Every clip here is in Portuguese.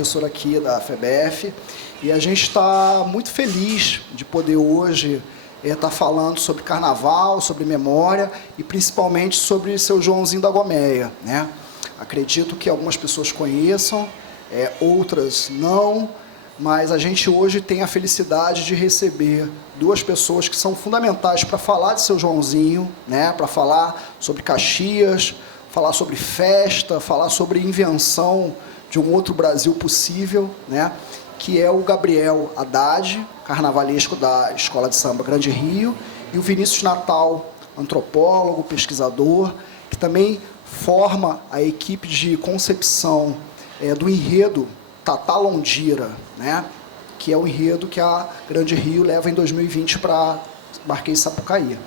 professor aqui da FEBEF, e a gente está muito feliz de poder hoje estar falando sobre carnaval, sobre memória e principalmente sobre seu Joãozinho da Gomeia, né? Acredito que algumas pessoas conheçam, outras não, mas a gente hoje tem a felicidade de receber duas pessoas que são fundamentais para falar de seu Joãozinho, né? Para falar sobre Caxias, falar sobre festa, falar sobre invenção de um outro Brasil possível, né? Que é o Gabriel Haddad, carnavalesco da Escola de Samba Grande Rio, e o Vinícius Natal, antropólogo, pesquisador, que também forma a equipe de concepção do enredo Tatá Londira, né? Que é o enredo que a Grande Rio leva em 2020 para Marquês de Sapucaí.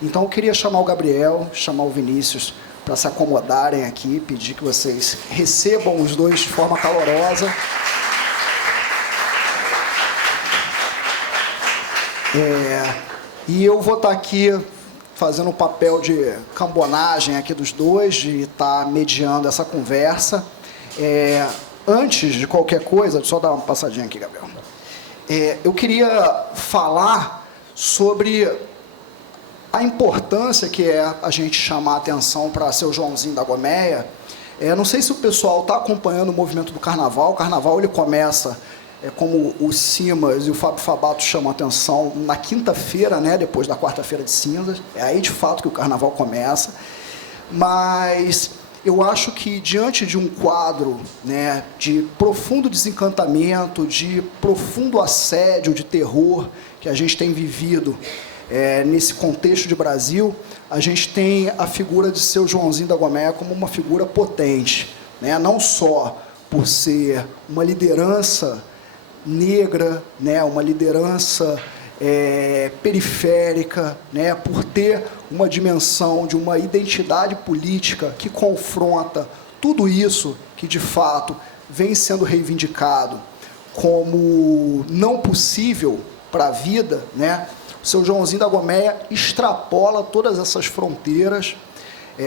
Então, eu queria chamar o Gabriel, chamar o Vinícius para se acomodarem aqui, pedir que vocês recebam os dois de forma calorosa. E eu vou estar aqui fazendo o papel de cambonagem aqui dos dois, de estar mediando essa conversa. Antes de qualquer coisa, deixa eu só dar uma passadinha aqui, Gabriel. Eu queria falar sobre a importância que é a gente chamar a atenção para seu Joãozinho da Gomeia. Não sei se o pessoal está acompanhando o movimento do Carnaval. O Carnaval ele começa, como o Simas e o Fábio Fabato chamam a atenção, na quinta-feira, né, depois da quarta-feira de cinzas. É aí, de fato, que o Carnaval começa. Mas eu acho que, diante de um quadro, né, de profundo desencantamento, de profundo assédio, de terror que a gente tem vivido nesse contexto de Brasil, a gente tem a figura de seu Joãozinho da Gomeia como uma figura potente, né? Não só por ser uma liderança negra, né? Uma liderança periférica, né? Por ter uma dimensão de uma identidade política que confronta tudo isso que, de fato, vem sendo reivindicado como não possível para a vida, né? O seu Joãozinho da Gomeia extrapola todas essas fronteiras,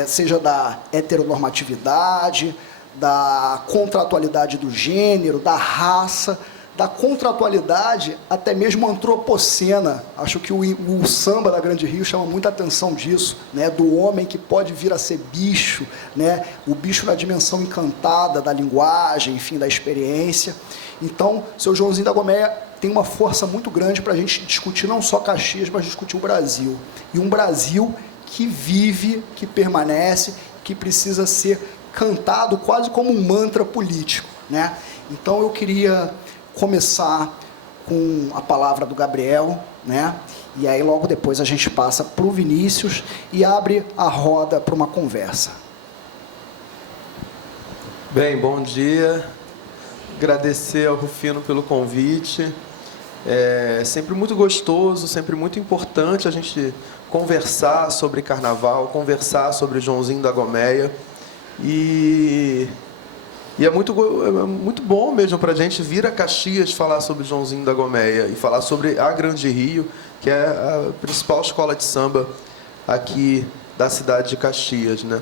seja da heteronormatividade, da contratualidade do gênero, da raça, da contratualidade até mesmo antropocena. Acho que o samba da Grande Rio chama muita atenção disso, né? Do homem que pode vir a ser bicho, né? O bicho na dimensão encantada da linguagem, enfim, da experiência. Então, seu Joãozinho da Gomeia tem uma força muito grande para a gente discutir não só Caxias, mas discutir o Brasil. E um Brasil que vive, que permanece, que precisa ser cantado quase como um mantra político, né? Então, eu queria começar com a palavra do Gabriel, né? E aí, logo depois, a gente passa para o Vinícius e abre a roda para uma conversa. Bem, bom dia. Agradecer ao Rufino pelo convite. É sempre muito gostoso, sempre muito importante a gente conversar sobre carnaval, conversar sobre Joãozinho da Gomeia. E é muito bom mesmo para a gente vir a Caxias falar sobre Joãozinho da Gomeia e falar sobre a Grande Rio, que é a principal escola de samba aqui da cidade de Caxias, né?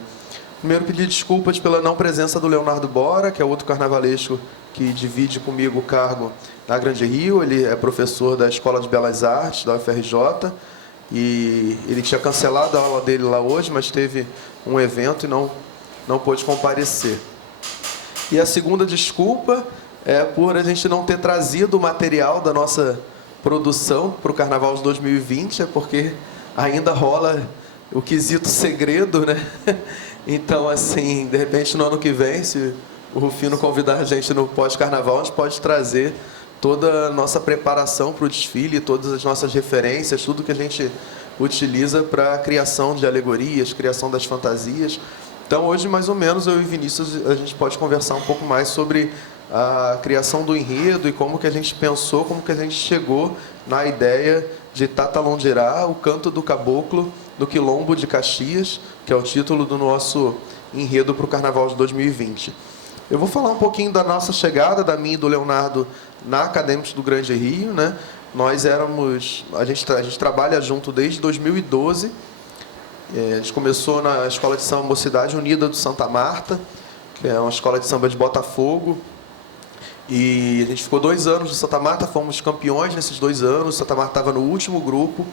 Primeiro, pedir desculpas pela não presença do Leonardo Bora, que é outro carnavalesco que divide comigo o cargo na Grande Rio. Ele é professor da Escola de Belas Artes, da UFRJ, e ele tinha cancelado a aula dele lá hoje, mas teve um evento e não pôde comparecer. E a segunda desculpa é por a gente não ter trazido o material da nossa produção para o Carnaval de 2020, é porque ainda rola o quesito segredo, né? Então, assim, de repente, no ano que vem, se o Rufino convidar a gente no pós-carnaval, a gente pode trazer toda a nossa preparação para o desfile, todas as nossas referências, tudo que a gente utiliza para a criação de alegorias, criação das fantasias. Então, hoje, mais ou menos, eu e Vinícius, a gente pode conversar um pouco mais sobre a criação do enredo e como que a gente pensou, como que a gente chegou na ideia de Tatá Londirá, o canto do caboclo do Quilombo de Caxias, que é o título do nosso enredo para o Carnaval de 2020. Eu vou falar um pouquinho da nossa chegada, da minha e do Leonardo, na Acadêmicos do Grande Rio, né? Nós éramos... A gente trabalha junto desde 2012. A gente começou na Escola de Samba Mocidade Unida do Santa Marta, que é uma escola de samba de Botafogo. E a gente ficou 2 anos no Santa Marta, fomos campeões nesses 2 anos. Santa Marta estava no último grupo.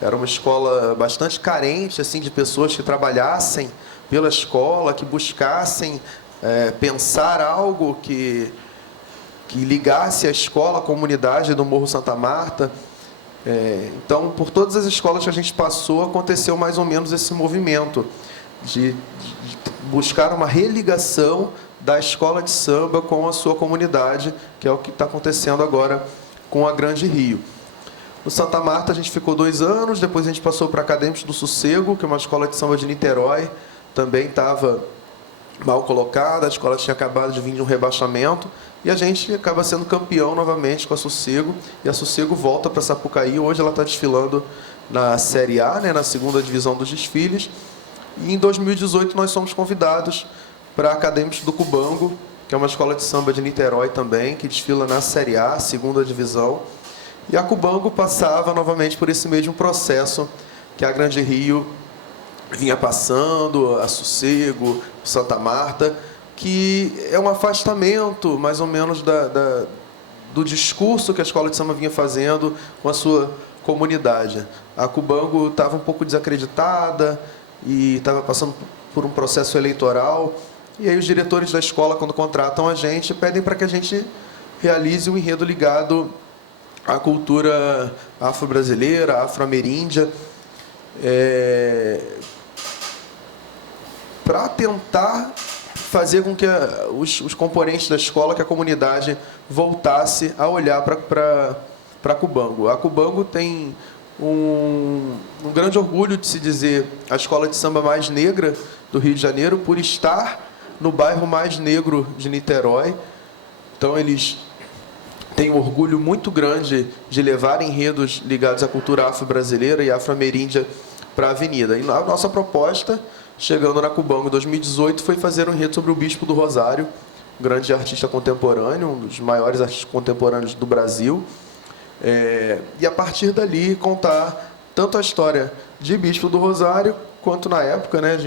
Era uma escola bastante carente assim, de pessoas que trabalhassem pela escola, que buscassem pensar algo que ligasse a escola à comunidade do Morro Santa Marta. Então, por todas as escolas que a gente passou, aconteceu mais ou menos esse movimento de buscar uma religação da escola de samba com a sua comunidade, que é o que está acontecendo agora com a Grande Rio. No Santa Marta a gente ficou 2 anos, depois a gente passou para Acadêmicos do Sossego, que é uma escola de samba de Niterói, também estava mal colocada, a escola tinha acabado de vir de um rebaixamento, e a gente acaba sendo campeão novamente com a Sossego, e a Sossego volta para Sapucaí. Hoje ela está desfilando na Série A, né, na 2ª divisão dos desfiles, e em 2018 nós somos convidados para Acadêmicos do Cubango, que é uma escola de samba de Niterói também, que desfila na Série A, 2ª divisão. E a Cubango passava novamente por esse mesmo processo que a Grande Rio vinha passando, a Sossego, Santa Marta, que é um afastamento, mais ou menos, do discurso que a escola de samba vinha fazendo com a sua comunidade. A Cubango estava um pouco desacreditada e estava passando por um processo eleitoral. E aí os diretores da escola, quando contratam a gente, pedem para que a gente realize um enredo ligado à cultura afro-brasileira, afro-ameríndia, para tentar fazer com que os componentes da escola, que a comunidade voltasse a olhar para a Cubango. A Cubango tem um grande orgulho de se dizer a escola de samba mais negra do Rio de Janeiro, por estar no bairro mais negro de Niterói. Então, eles têm um orgulho muito grande de levar enredos ligados à cultura afro-brasileira e afro-ameríndia para a avenida. E a nossa proposta, chegando na Cubango em 2018, foi fazer um enredo sobre o Bispo do Rosário, um grande artista contemporâneo, um dos maiores artistas contemporâneos do Brasil. E, a partir dali, contar tanto a história de Bispo do Rosário, quanto na época, né, a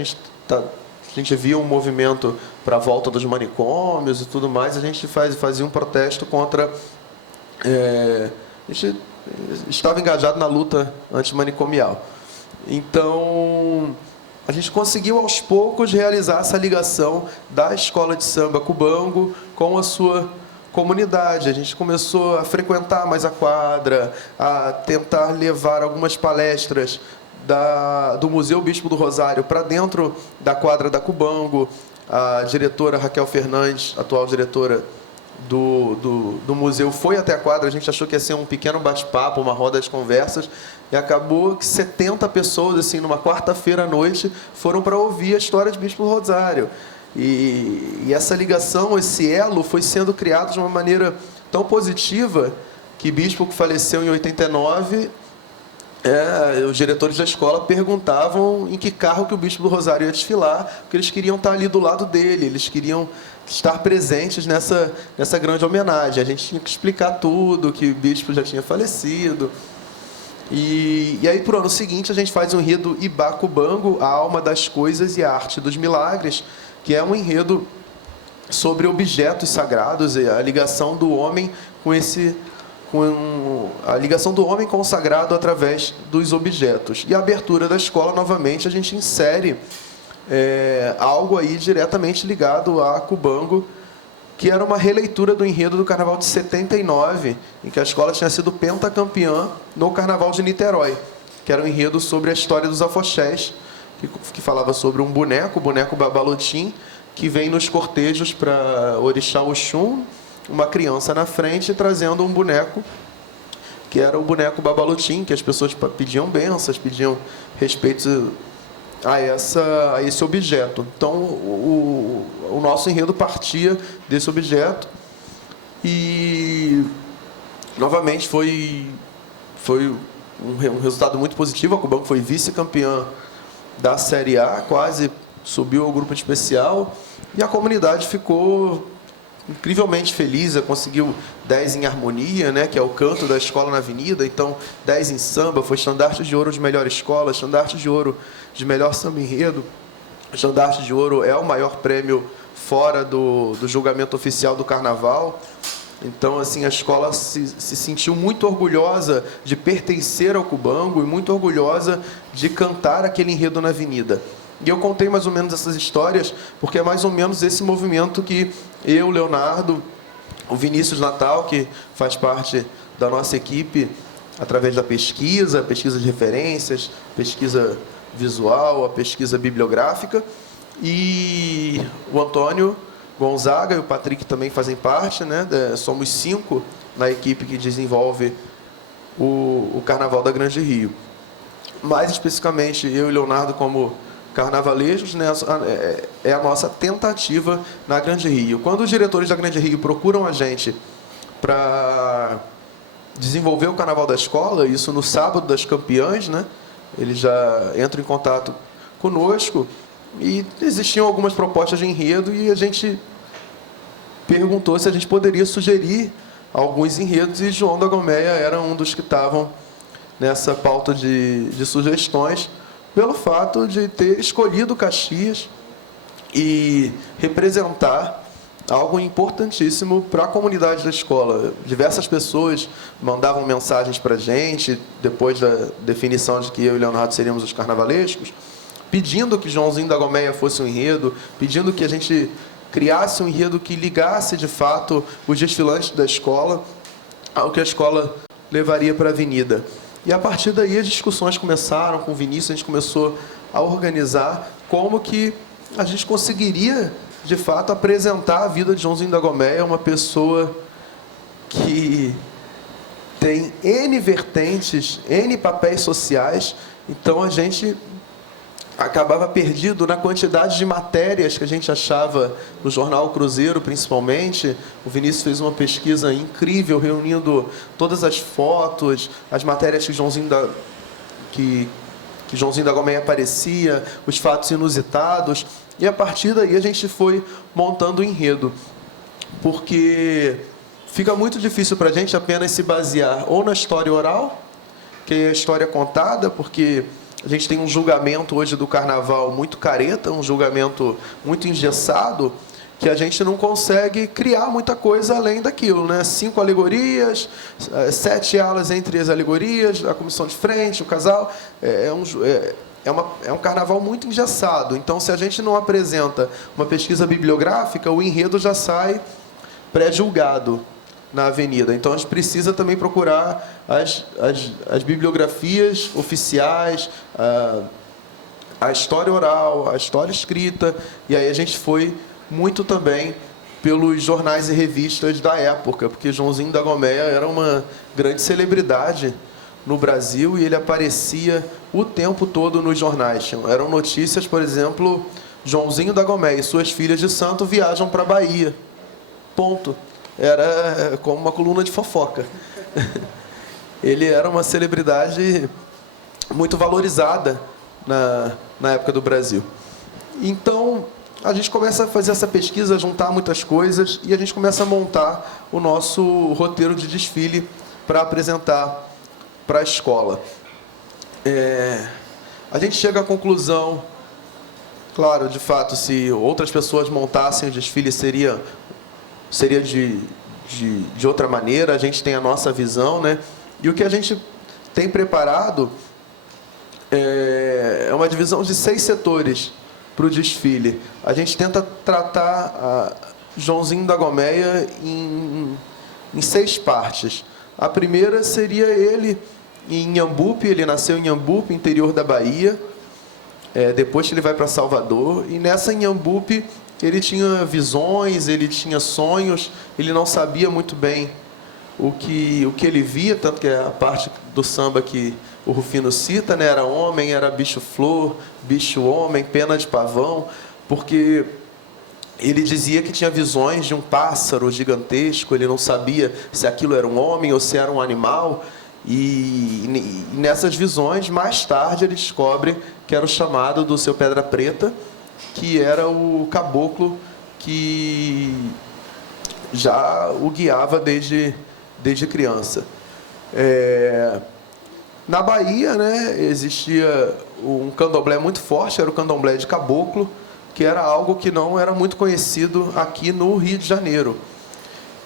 gente via um movimento para a volta dos manicômios e tudo mais, a gente fazia um protesto contra... a gente estava engajado na luta antimanicomial. Então, a gente conseguiu, aos poucos, realizar essa ligação da escola de samba Cubango com a sua comunidade. A gente começou a frequentar mais a quadra, a tentar levar algumas palestras do Museu Bispo do Rosário para dentro da quadra da Cubango. A diretora Raquel Fernandes, atual diretora do museu, foi até a quadra. A gente achou que ia ser um pequeno bate-papo, uma roda de conversas, e acabou que 70 pessoas, assim, numa quarta-feira à noite, foram para ouvir a história de Bispo do Rosário. E essa ligação, esse elo, foi sendo criado de uma maneira tão positiva que Bispo, que faleceu em 89, os diretores da escola perguntavam em que carro que o Bispo do Rosário ia desfilar, porque eles queriam estar ali do lado dele, eles queriam estar presentes nessa grande homenagem. A gente tinha que explicar tudo, que o Bispo já tinha falecido. E aí, para o ano seguinte, a gente faz um enredo Ibá Cubango, a alma das coisas e a arte dos milagres, que é um enredo sobre objetos sagrados, a ligação do homem a ligação do homem com o sagrado através dos objetos. E a abertura da escola, novamente, a gente insere algo aí diretamente ligado a Cubango, que era uma releitura do enredo do Carnaval de 79, em que a escola tinha sido pentacampeã no Carnaval de Niterói, que era um enredo sobre a história dos afoxés, que falava sobre um boneco, o boneco Babalotim, que vem nos cortejos para Orixá Oxum, uma criança na frente trazendo um boneco, que era o boneco Babalotim, que as pessoas pediam bênçãos, pediam respeito a esse objeto. Então, o nosso enredo partia desse objeto e, novamente, foi um resultado muito positivo. A Cubango foi vice-campeã da Série A, quase subiu ao grupo especial, e a comunidade ficou incrivelmente feliz. Conseguiu 10 em harmonia, né, que é o canto da escola na avenida. Então, 10 em samba, foi estandarte de ouro de melhor escola, estandarte de ouro de melhor samba enredo. O estandarte de ouro é o maior prêmio fora do julgamento oficial do Carnaval. Então, assim, a escola se sentiu muito orgulhosa de pertencer ao Cubango e muito orgulhosa de cantar aquele enredo na avenida. E eu contei mais ou menos essas histórias porque é mais ou menos esse movimento que eu, Leonardo, o Vinícius Natal, que faz parte da nossa equipe através da pesquisa de referências, pesquisa visual, a pesquisa bibliográfica, e o Antônio Gonzaga e o Patrick também fazem parte, né? Somos 5 na equipe que desenvolve o Carnaval da Grande Rio. Mais especificamente, eu e Leonardo como carnavalescos, né, é a nossa tentativa na Grande Rio. Quando os diretores da Grande Rio procuram a gente para desenvolver o Carnaval da Escola, isso no sábado das campeãs, né, eles já entram em contato conosco e existiam algumas propostas de enredo e a gente perguntou se a gente poderia sugerir alguns enredos e João da Gomeia era um dos que estavam nessa pauta de sugestões, pelo fato de ter escolhido Caxias e representar algo importantíssimo para a comunidade da escola. Diversas pessoas mandavam mensagens para a gente, depois da definição de que eu e Leonardo seríamos os carnavalescos, pedindo que Joãozinho da Gomeia fosse um enredo, pedindo que a gente criasse um enredo que ligasse, de fato, os desfilantes da escola ao que a escola levaria para a avenida. E a partir daí as discussões começaram com o Vinícius, a gente começou a organizar como que a gente conseguiria, de fato, apresentar a vida de Joãozinho da Gomeia, uma pessoa que tem N vertentes, N papéis sociais. Então a gente acabava perdido na quantidade de matérias que a gente achava no jornal Cruzeiro, principalmente. O Vinícius fez uma pesquisa incrível, reunindo todas as fotos, as matérias que Joãozinho da Gomeia aparecia, os fatos inusitados. E, a partir daí, a gente foi montando o enredo. Porque fica muito difícil para a gente apenas se basear ou na história oral, que é a história contada, porque a gente tem um julgamento hoje do carnaval muito careta, um julgamento muito engessado, que a gente não consegue criar muita coisa além daquilo, né? 5 alegorias, 7 alas entre as alegorias, a comissão de frente, o casal. É um carnaval muito engessado. Então, se a gente não apresenta uma pesquisa bibliográfica, o enredo já sai pré-julgado na avenida. Então, a gente precisa também procurar as bibliografias oficiais, a história oral, a história escrita, e aí a gente foi muito também pelos jornais e revistas da época, porque Joãozinho da Gomeia era uma grande celebridade no Brasil e ele aparecia o tempo todo nos jornais. Eram notícias, por exemplo, Joãozinho da Gomeia e suas filhas de santo viajam para a Bahia. Ponto. Era como uma coluna de fofoca. Ele era uma celebridade muito valorizada na época do Brasil. Então, a gente começa a fazer essa pesquisa, a juntar muitas coisas, e a gente começa a montar o nosso roteiro de desfile para apresentar para a escola. A gente chega à conclusão, claro, de fato, se outras pessoas montassem o desfile, seria de outra maneira. A gente tem a nossa visão, né? E o que a gente tem preparado é uma divisão de 6 setores para o desfile. A gente tenta tratar Joãozinho da Gomeia em 6 partes. A primeira seria ele em Inhambupe. Ele nasceu em Inhambupe, interior da Bahia. Depois que ele vai para Salvador. E nessa Inhambupe ele tinha visões, ele tinha sonhos. Ele não sabia muito bem o que ele via, tanto que é a parte do samba que o Rufino cita, né? Era homem, era bicho-flor, bicho-homem, pena de pavão, porque ele dizia que tinha visões de um pássaro gigantesco. Ele não sabia se aquilo era um homem ou se era um animal. E nessas visões, mais tarde, ele descobre que era o chamado do seu Pedra Preta, que era o caboclo que já o guiava desde criança. Na Bahia, né, existia um candomblé muito forte, era o candomblé de caboclo, que era algo que não era muito conhecido aqui no Rio de Janeiro.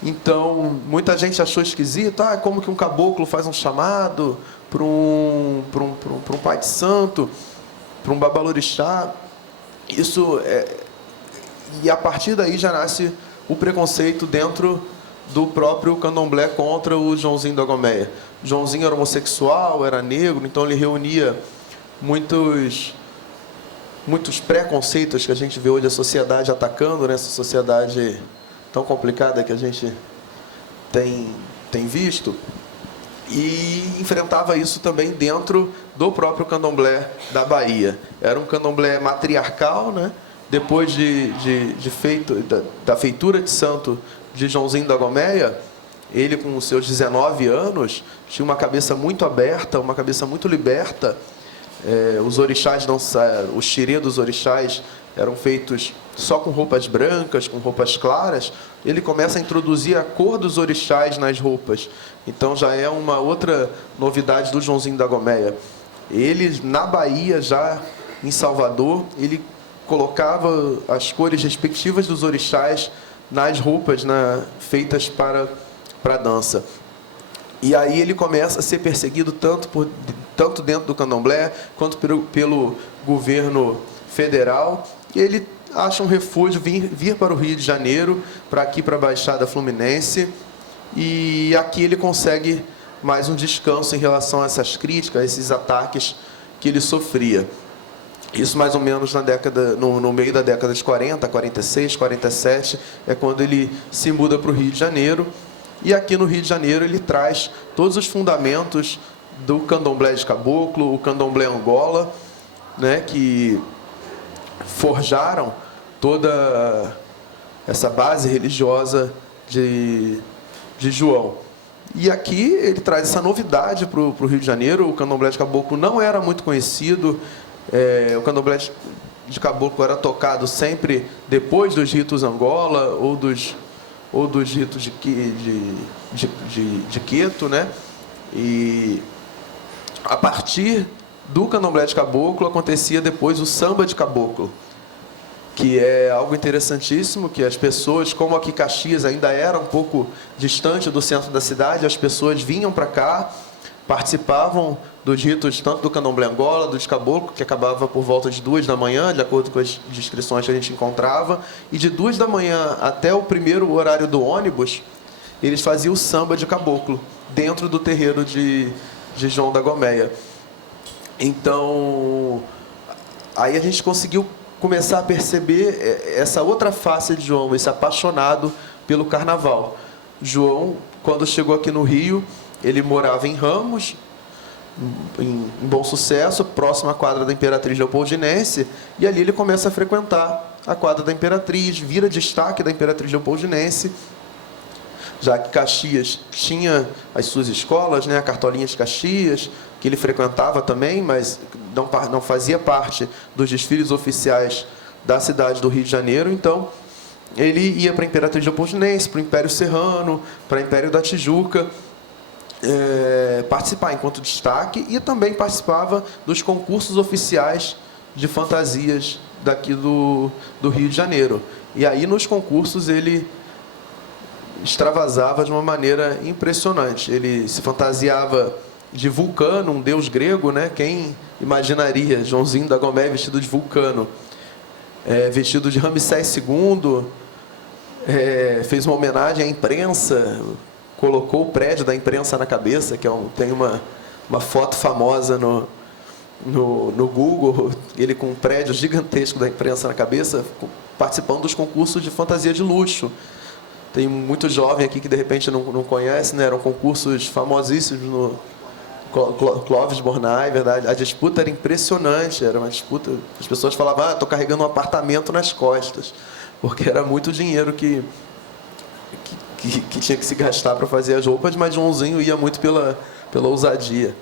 Então, muita gente achou esquisito, como que um caboclo faz um chamado para um pai de santo, para um babalorixá. E a partir daí já nasce o preconceito dentro do próprio candomblé contra o Joãozinho da Gomeia. Joãozinho era homossexual, era negro, então ele reunia muitos preconceitos que a gente vê hoje a sociedade atacando, nessa sociedade tão complicada que a gente tem visto, e enfrentava isso também dentro do próprio candomblé da Bahia. Era um candomblé matriarcal, né? Depois da feitura de santo de Joãozinho da Gomeia, ele, com os seus 19 anos, tinha uma cabeça muito aberta, uma cabeça muito liberta. Os orixás, os xirê dos orixás eram feitos só com roupas brancas, com roupas claras. Ele começa a introduzir a cor dos orixás nas roupas. Então já é uma outra novidade do Joãozinho da Gomeia. Ele, na Bahia, já em Salvador, ele colocava as cores respectivas dos orixás nas roupas, feitas para a dança. E aí ele começa a ser perseguido tanto dentro do candomblé, quanto pelo governo federal. E ele acha um refúgio, vir para o Rio de Janeiro, para a Baixada Fluminense. E aqui ele consegue mais um descanso em relação a essas críticas, a esses ataques que ele sofria. Isso mais ou menos no meio da década de 40, 46, 47, é quando ele se muda para o Rio de Janeiro. E aqui no Rio de Janeiro ele traz todos os fundamentos do candomblé de caboclo, o candomblé Angola, né, que forjaram toda essa base religiosa de João. E aqui ele traz essa novidade para o Rio de Janeiro. O candomblé de caboclo não era muito conhecido. O candomblé de caboclo era tocado sempre depois dos ritos Angola ou dos ritos de Queto, né? E a partir do candomblé de caboclo acontecia depois o samba de caboclo, que é algo interessantíssimo, que as pessoas, como aqui Caxias ainda era um pouco distante do centro da cidade, as pessoas vinham para cá, participavam dos ritos tanto do candomblé Angola, do de caboclo, que acabava por volta de 2 da manhã, de acordo com as descrições que a gente encontrava, e de 2 da manhã até o primeiro horário do ônibus, eles faziam o samba de caboclo, dentro do terreiro de João da Gomeia. Então, aí a gente conseguiu começar a perceber essa outra face de João, esse apaixonado pelo carnaval. João, quando chegou aqui no Rio, ele morava em Ramos, em Bom Sucesso, próximo à quadra da Imperatriz Leopoldinense, e ali ele começa a frequentar a quadra da Imperatriz, vira destaque da Imperatriz Leopoldinense, já que Caxias tinha as suas escolas, né, a Cartolinha de Caxias, que ele frequentava também, mas não fazia parte dos desfiles oficiais da cidade do Rio de Janeiro. Então, ele ia para a Imperatriz Leopoldinense, para o Império Serrano, para o Império da Tijuca, participar enquanto destaque, e também participava dos concursos oficiais de fantasias daqui do Rio de Janeiro. E aí, nos concursos, ele extravasava de uma maneira impressionante. Ele se fantasiava de Vulcano, um deus grego, né? Quem imaginaria Joãozinho da Gomeia vestido de Vulcano? Vestido de Ramsés II, fez uma homenagem à imprensa, colocou o prédio da imprensa na cabeça, que tem uma foto famosa no Google, ele com um prédio gigantesco da imprensa na cabeça, participando dos concursos de fantasia de luxo. Tem muito jovem aqui que de repente não conhece, né? Eram concursos famosíssimos no Clóvis Bornai, verdade. A disputa era impressionante, era uma disputa. As pessoas falavam: estou carregando um apartamento nas costas, porque era muito dinheiro que tinha que se gastar para fazer as roupas, mas Joãozinho ia muito pela ousadia.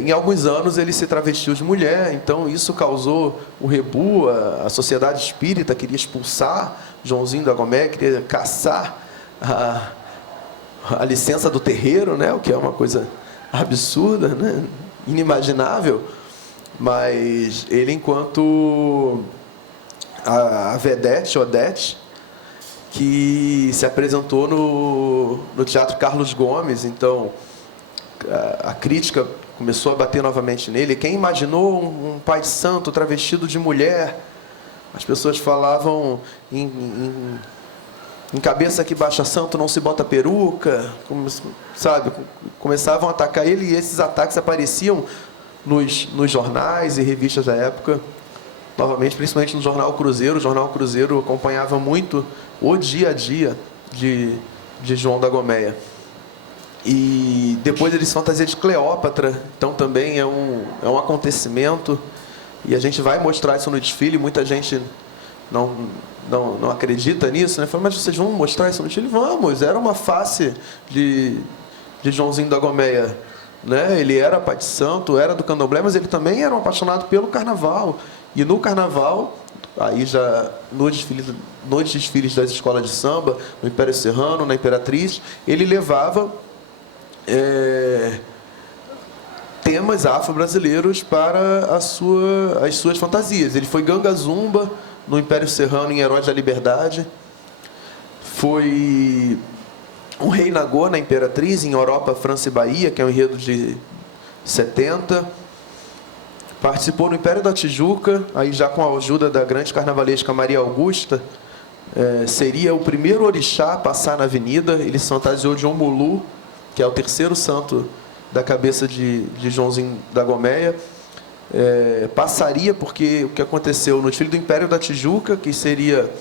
Em alguns anos ele se travestiu de mulher, então isso causou um rebu. A sociedade espírita queria expulsar Joãozinho da Gomeia, queria caçar a licença do terreiro, né? O que é uma coisa absurda, né? Inimaginável. Mas ele, enquanto a vedete, Odete, que se apresentou no Teatro Carlos Gomes. Então, a crítica começou a bater novamente nele. Quem imaginou um pai de santo travestido de mulher? As pessoas falavam em cabeça que baixa santo não se bota peruca, sabe? Começavam a atacar ele, e esses ataques apareciam nos jornais e revistas da época. Novamente, principalmente no Jornal Cruzeiro. O Jornal Cruzeiro acompanhava muito o dia a dia de João da Gomeia. E depois ele se fantasia de Cleópatra, então também é um acontecimento. E a gente vai mostrar isso no desfile. Muita gente não acredita nisso, né? Fala, mas vocês vão mostrar isso no desfile? Vamos, era uma face de Joãozinho da Gomeia, né? Ele era pai de santo, era do candomblé, mas ele também era um apaixonado pelo carnaval. E no carnaval, aí já nos desfiles das escolas de samba, no Império Serrano, na Imperatriz, ele levava temas afro-brasileiros para as suas fantasias. Ele foi Ganga Zumba no Império Serrano, em Heróis da Liberdade. Foi um Rei Nagô na Imperatriz, em Europa, França e Bahia, que é um enredo de 70. Participou no Império da Tijuca, aí já com a ajuda da grande carnavalesca Maria Augusta. Seria o primeiro orixá a passar na avenida. Ele se fantasiou de Ombulu, que é o terceiro santo da cabeça de Joãozinho da Gomeia. Passaria, porque o que aconteceu no desfile do Império da Tijuca, que seria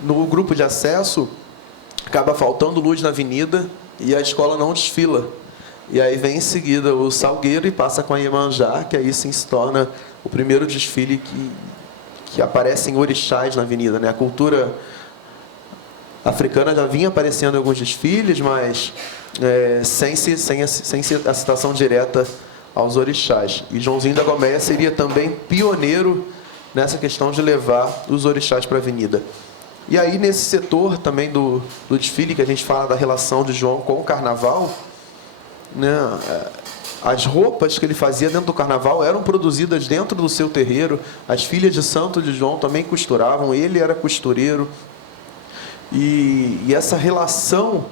no grupo de acesso, acaba faltando luz na avenida e a escola não desfila. E aí vem em seguida o Salgueiro e passa com a Iemanjá, que aí sim se torna o primeiro desfile que aparecem orixás na avenida, né? A cultura africana já vinha aparecendo em alguns desfiles, mas sem a citação direta aos orixás. E Joãozinho da Gomeia seria também pioneiro nessa questão de levar os orixás para a avenida. E aí, nesse setor também do desfile, que a gente fala da relação de João com o carnaval, né, as roupas que ele fazia dentro do carnaval eram produzidas dentro do seu terreiro. As filhas de santo de João também costuravam, ele era costureiro. E essa relação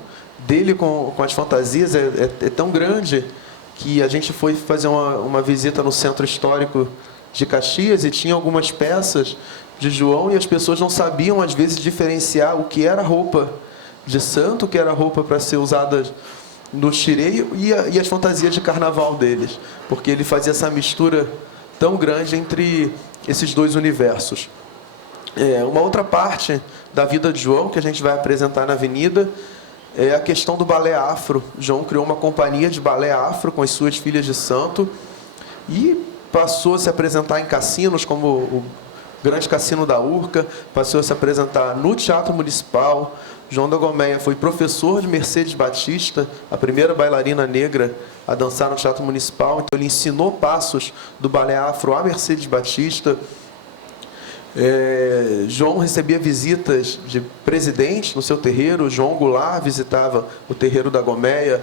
dele com as fantasias é tão grande que a gente foi fazer uma visita no Centro Histórico de Caxias e tinha algumas peças de João e as pessoas não sabiam, às vezes, diferenciar o que era roupa de santo, o que era roupa para ser usada no xireio e as fantasias de carnaval deles, porque ele fazia essa mistura tão grande entre esses dois universos. Uma outra parte da vida de João, que a gente vai apresentar na avenida, é a questão do balé afro. João criou uma companhia de balé afro com as suas filhas de santo e passou a se apresentar em cassinos, como o Grande Cassino da Urca, passou a se apresentar no Teatro Municipal. João da Gomeia foi professor de Mercedes Batista, a primeira bailarina negra a dançar no Teatro Municipal. Então, ele ensinou passos do balé afro a Mercedes Batista. João recebia visitas de presidentes no seu terreiro. João Goulart visitava o terreiro da Gomeia.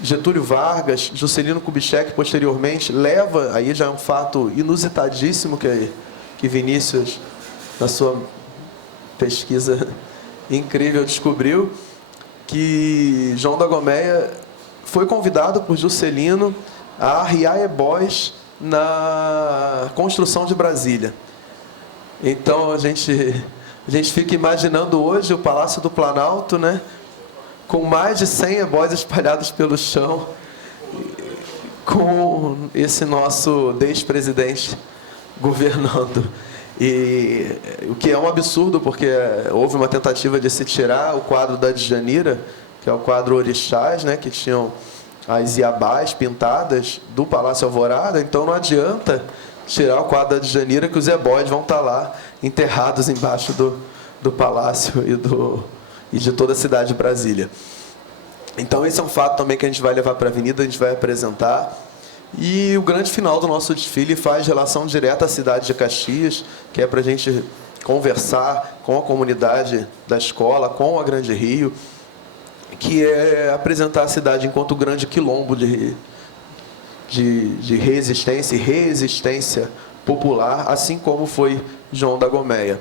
Getúlio Vargas, Juscelino Kubitschek, posteriormente, leva, aí já é um fato inusitadíssimo que Vinícius, na sua pesquisa incrível, descobriu, que João da Gomeia foi convidado por Juscelino a arriar ebós na construção de Brasília. Então, a gente fica imaginando hoje o Palácio do Planalto, né, com mais de 100 ebós espalhados pelo chão, com esse nosso ex-presidente governando. E o que é um absurdo, porque houve uma tentativa de se tirar o quadro da Djanira, que é o quadro Orixás, né, que tinham as iabás pintadas do Palácio Alvorada. Então não adianta tirar o quadro da Djanira, que os ebós vão estar lá enterrados embaixo do palácio e de toda a cidade de Brasília. Então esse é um fato também que a gente vai levar para a avenida, a gente vai apresentar. E o grande final do nosso desfile faz relação direta à cidade de Caxias, que é para a gente conversar com a comunidade da escola, com a Grande Rio, que é apresentar a cidade enquanto grande quilombo de resistência e resistência popular, assim como foi João da Gomeia.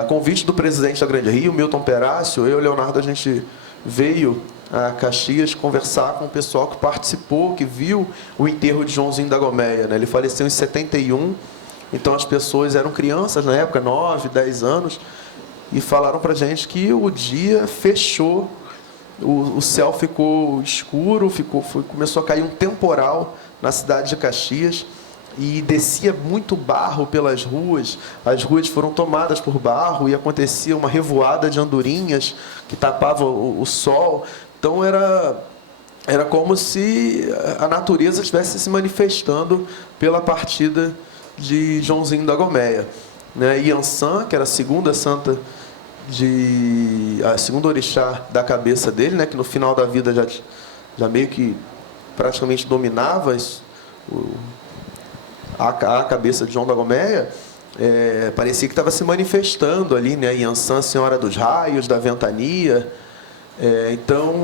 A convite do presidente da Grande Rio, Milton Perácio, eu e o Leonardo, a gente veio a Caxias conversar com o pessoal que participou, que viu o enterro de Joãozinho da Gomeia, né? Ele faleceu em 71, então as pessoas eram crianças na época, 9, 10 anos, e falaram para a gente que o dia fechou, o céu ficou escuro, começou a cair um temporal na cidade de Caxias, e descia muito barro pelas ruas, as ruas foram tomadas por barro e acontecia uma revoada de andorinhas que tapava o sol. Então era como se a natureza estivesse se manifestando pela partida de Joãozinho da Gomeia, né? Iansã, que era a segunda santa a segunda orixá da cabeça dele, né? Que no final da vida já meio que praticamente dominava a cabeça de João da Gomeia, parecia que estava se manifestando ali, né? Iansã, Senhora dos Raios, da Ventania. Então,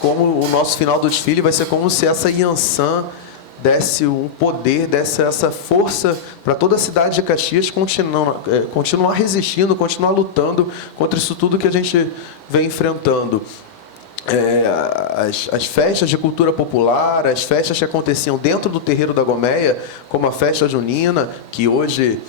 como o nosso final do desfile vai ser como se essa Iansã desse um poder, desse essa força para toda a cidade de Caxias continuar resistindo, continuar lutando contra isso tudo que a gente vem enfrentando. As festas de cultura popular, as festas que aconteciam dentro do terreiro da Gomeia, como a festa junina, que hoje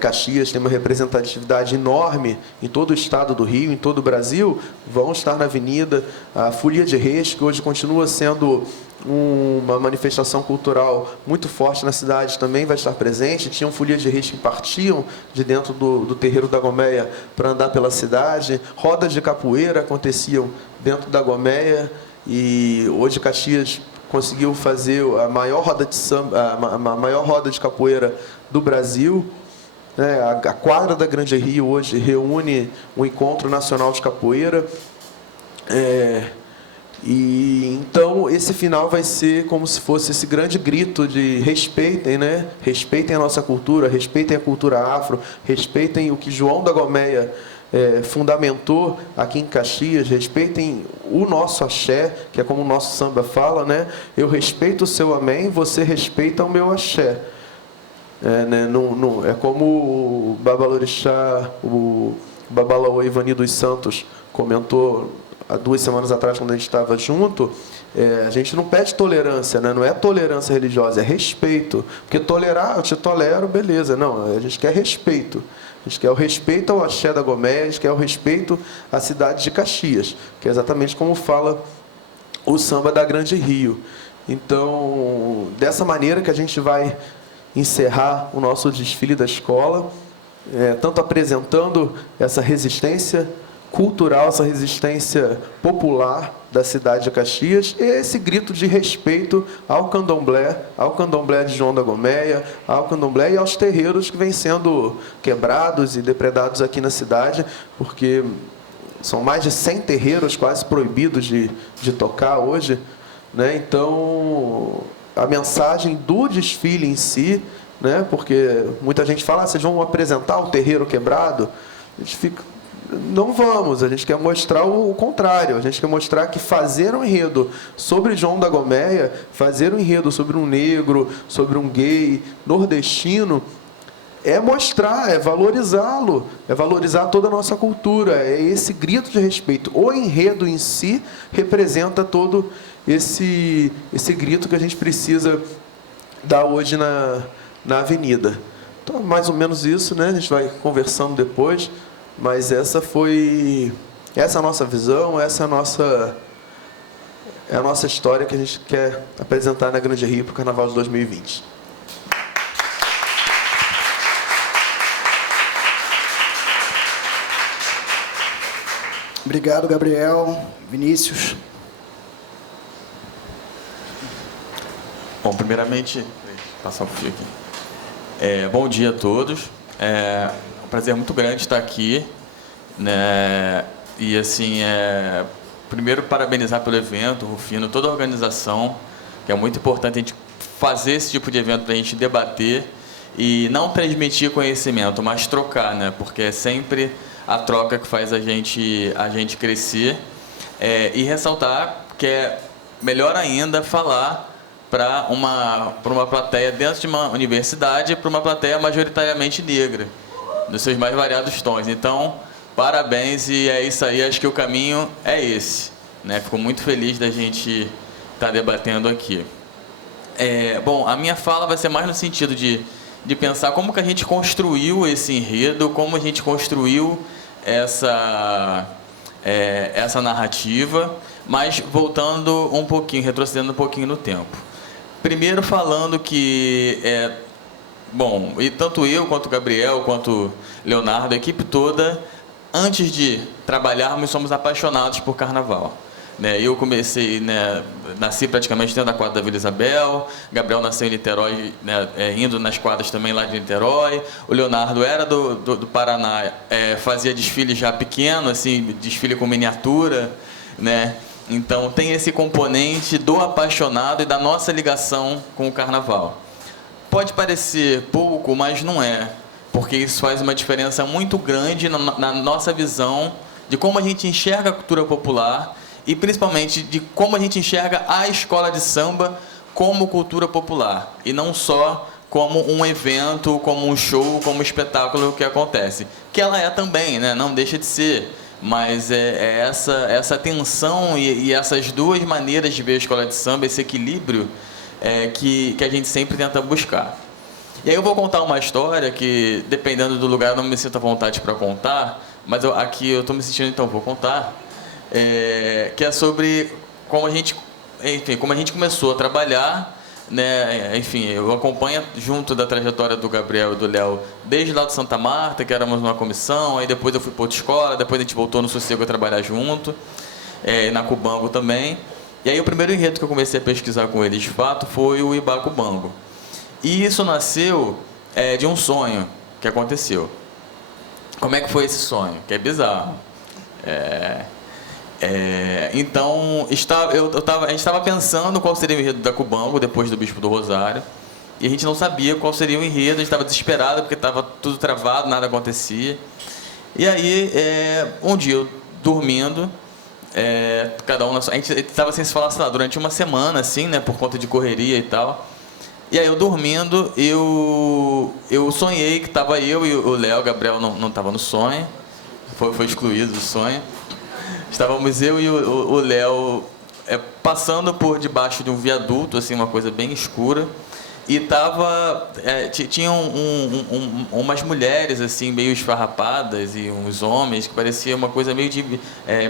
Caxias tem uma representatividade enorme em todo o estado do Rio, em todo o Brasil, vão estar na avenida. A Folia de Reis, que hoje continua sendo uma manifestação cultural muito forte na cidade, também vai estar presente. Tinham Folia de Reis que partiam de dentro do terreiro da Gomeia para andar pela cidade. Rodas de capoeira aconteciam dentro da Gomeia, e hoje Caxias conseguiu fazer a maior roda de samba, a maior roda de capoeira do Brasil. A quadra da Grande Rio hoje reúne um encontro nacional de capoeira. E então esse final vai ser como se fosse esse grande grito de respeitem, né? Respeitem a nossa cultura, respeitem a cultura afro, respeitem o que João da Gomeia fundamentou aqui em Caxias, respeitem o nosso axé, que é como o nosso samba fala, né? Eu respeito o seu amém, você respeita o meu axé. É como o Babalorixá, o Babalaô Ivani dos Santos comentou há 2 semanas atrás, quando a gente estava junto. A gente não pede tolerância, né? Não é tolerância religiosa, é respeito. Porque tolerar, eu te tolero, beleza. Não, a gente quer respeito. A gente quer o respeito ao axé da Gomeia, a gente quer o respeito à cidade de Caxias, que é exatamente como fala o samba da Grande Rio. Então, dessa maneira que a gente vai encerrar o nosso desfile da escola, tanto apresentando essa resistência cultural, essa resistência popular da cidade de Caxias, e esse grito de respeito ao candomblé de João da Gomeia, ao candomblé e aos terreiros que vêm sendo quebrados e depredados aqui na cidade, porque são mais de 100 terreiros quase proibidos de tocar hoje, né? Então, a mensagem do desfile em si, né? Porque muita gente fala, vocês vão apresentar o terreiro quebrado? A gente fica... Não vamos, a gente quer mostrar o contrário, a gente quer mostrar que fazer um enredo sobre João da Gomeia, fazer um enredo sobre um negro, sobre um gay nordestino, é mostrar, é valorizá-lo, é valorizar toda a nossa cultura, é esse grito de respeito. O enredo em si representa todo esse grito que a gente precisa dar hoje na avenida. Então, mais ou menos isso, né? A gente vai conversando depois. Mas essa é a nossa visão, essa é a nossa história que a gente quer apresentar na Grande Rio para o Carnaval de 2020. Obrigado, Gabriel. Vinícius. Bom, primeiramente, passar o fio aqui. Bom dia a todos. Um prazer muito grande estar aqui, né? E assim, primeiro parabenizar pelo evento, Rufino, toda a organização, que é muito importante a gente fazer esse tipo de evento para a gente debater e não transmitir conhecimento, mas trocar, né? Porque é sempre a troca que faz a gente crescer, e ressaltar que é melhor ainda falar para uma plateia dentro de uma universidade, para uma plateia majoritariamente negra. nos seus mais variados tons. Então, parabéns, e é isso aí, acho que o caminho é esse, né? Fico muito feliz da gente estar debatendo aqui. Bom, a minha fala vai ser mais no sentido de pensar como que a gente construiu esse enredo, como a gente construiu essa narrativa, mas voltando um pouquinho, retrocedendo um pouquinho no tempo. Primeiro falando que, bom, e tanto eu, quanto o Gabriel, quanto Leonardo, a equipe toda, antes de trabalharmos, somos apaixonados por carnaval. Né? Eu comecei, né, nasci praticamente dentro da quadra da Vila Isabel, Gabriel nasceu em Niterói, né, indo nas quadras também lá de Niterói, o Leonardo era do Paraná, fazia desfile já pequeno, assim, desfile com miniatura, né? Então tem esse componente do apaixonado e da nossa ligação com o carnaval. Pode parecer pouco, mas não é, porque isso faz uma diferença muito grande na nossa visão de como a gente enxerga a cultura popular e principalmente de como a gente enxerga a escola de samba como cultura popular e não só como um evento, como um show, como um espetáculo que acontece. Que ela é também, né? Não deixa de ser, mas essa tensão e essas duas maneiras de ver a escola de samba, esse equilíbrio que a gente sempre tenta buscar. E aí eu vou contar uma história que, dependendo do lugar, eu não me sinto à vontade para contar, mas aqui eu estou me sentindo, então vou contar. Que é sobre como a gente começou a trabalhar, né? Enfim, eu acompanho junto da trajetória do Gabriel e do Léo desde lá de Santa Marta, que éramos uma comissão, aí depois eu fui para outra escola, depois a gente voltou no Sossego a trabalhar junto, na Cubango também. E aí o primeiro enredo que eu comecei a pesquisar com eles, de fato, foi o Ibá Cubango. E isso nasceu de um sonho que aconteceu. Como é que foi esse sonho? Que é bizarro. Então, a gente estava pensando qual seria o enredo da Cubango depois do Bispo do Rosário, e a gente não sabia qual seria o enredo, a gente estava desesperado porque estava tudo travado, nada acontecia. E aí, um dia eu dormindo, cada um a gente estava sem se falar, sei lá, durante uma semana, assim, né, por conta de correria e tal. E aí eu dormindo, eu sonhei que estava eu e o Léo, o Gabriel não estava no sonho, foi excluído do sonho. Estávamos eu e o Léo passando por debaixo de um viaduto, assim, uma coisa bem escura, e tinham umas mulheres assim meio esfarrapadas e uns homens que parecia uma coisa meio de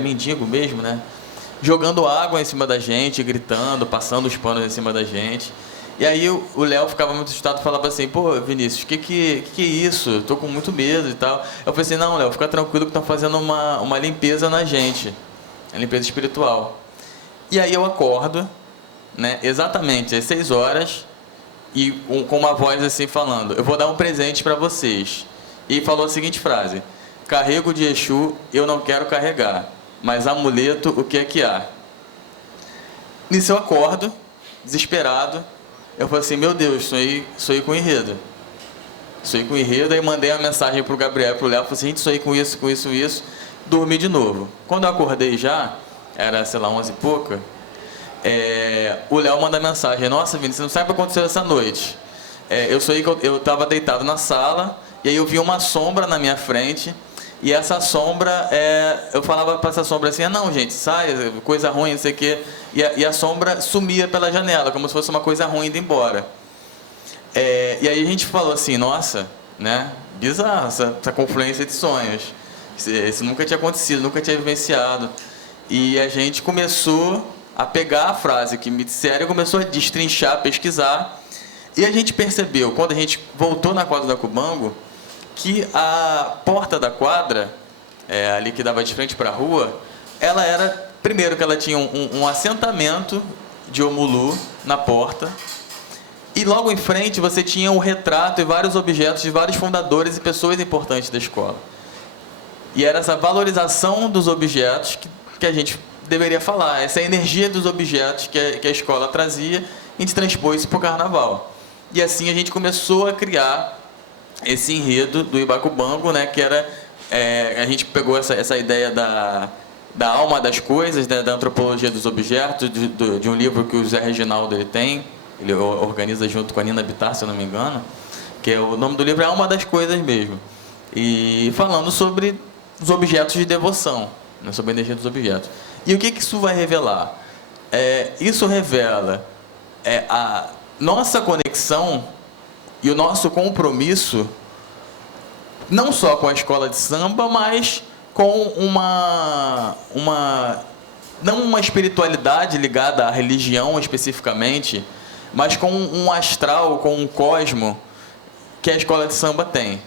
mendigo mesmo, né? Jogando água em cima da gente, gritando, passando os panos em cima da gente. E aí o Léo ficava muito assustado e falava assim: pô, Vinícius, que é isso? Eu tô com muito medo e tal. Eu falei assim: não, Léo, fica tranquilo que estão fazendo uma limpeza na gente, uma limpeza espiritual. E aí eu acordo, né, exatamente às 6 horas, e com uma voz assim falando: eu vou dar um presente para vocês. E falou a seguinte frase: carrego de Exu, eu não quero carregar, mas amuleto, o que é que há? Nisso eu acordo, desesperado. Eu falei assim: meu Deus, sonhei com enredo. Sonhei com enredo, aí mandei uma mensagem pro Gabriel e pro Léo, falei assim: gente, sonhei com isso. Dormi de novo. Quando eu acordei já, era, sei lá, 11 e pouca, o Léo manda mensagem: nossa, Vinícius, você não sabe o que aconteceu essa noite. Eu sonhei que eu estava deitado na sala, e aí eu vi uma sombra na minha frente, e essa sombra, eu falava para essa sombra assim: não, gente, sai, coisa ruim, não sei o quê. E a sombra sumia pela janela, como se fosse uma coisa ruim indo embora. E aí a gente falou assim: nossa, né, bizarro essa confluência de sonhos. Isso nunca tinha acontecido, nunca tinha vivenciado. E a gente começou a pegar a frase que me disseram e começou a destrinchar, a pesquisar. E a gente percebeu, quando a gente voltou na quadra da Cubango, que a porta da quadra, ali que dava de frente para a rua, ela era, primeiro, que ela tinha um assentamento de Omulu na porta, e logo em frente você tinha o retrato e vários objetos de vários fundadores e pessoas importantes da escola. E era essa valorização dos objetos que a gente deveria falar, essa energia dos objetos que a escola trazia, a gente transpôs isso para o carnaval. E assim a gente começou a criar esse enredo do Ibá Cubango, né, que era, a gente pegou essa ideia da alma das coisas, né, da antropologia dos objetos, de um livro que o Zé Reginaldo ele organiza junto com a Nina Bittar, se eu não me engano, que o nome do livro é Alma das Coisas mesmo. e falando sobre os objetos de devoção, né, sobre a energia dos objetos. E o que isso vai revelar? Isso revela a nossa conexão e o nosso compromisso, não só com a escola de samba, mas com não uma espiritualidade ligada à religião especificamente, mas com um astral, com um cosmo que a escola de samba tem.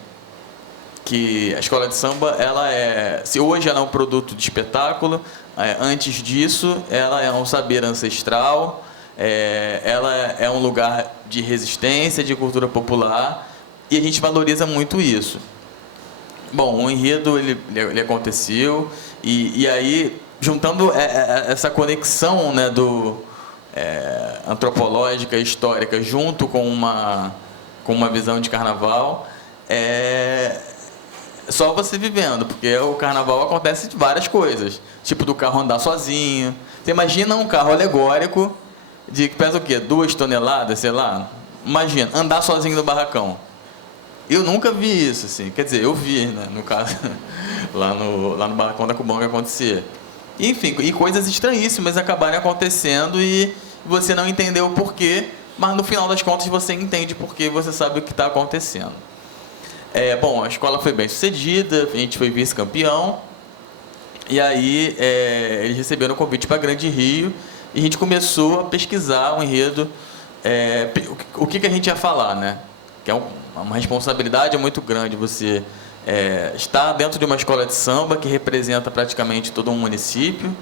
Que a escola de samba, se hoje ela é um produto de espetáculo, antes disso ela é um saber ancestral, ela é um lugar de resistência, de cultura popular, e a gente valoriza muito isso. Bom, o enredo ele aconteceu, e aí, juntando essa conexão, né, antropológica, histórica, junto com uma visão de carnaval, só você vivendo, porque o carnaval acontece de várias coisas, tipo do carro andar sozinho. Você imagina um carro alegórico que pesa o quê? 2 toneladas, sei lá? Imagina, andar sozinho no barracão. Eu nunca vi isso, assim. Quer dizer, eu vi, né, no caso, lá no barracão da Cubanga acontecer. Enfim, e coisas estranhíssimas acabarem acontecendo e você não entendeu o porquê, mas no final das contas você entende porque você sabe o que está acontecendo. Bom, a escola foi bem sucedida, a gente foi vice-campeão, e aí eles receberam o convite para Grande Rio, e a gente começou a pesquisar o enredo, o que a gente ia falar, né? Que é uma responsabilidade muito grande você estar dentro de uma escola de samba que representa praticamente todo um município,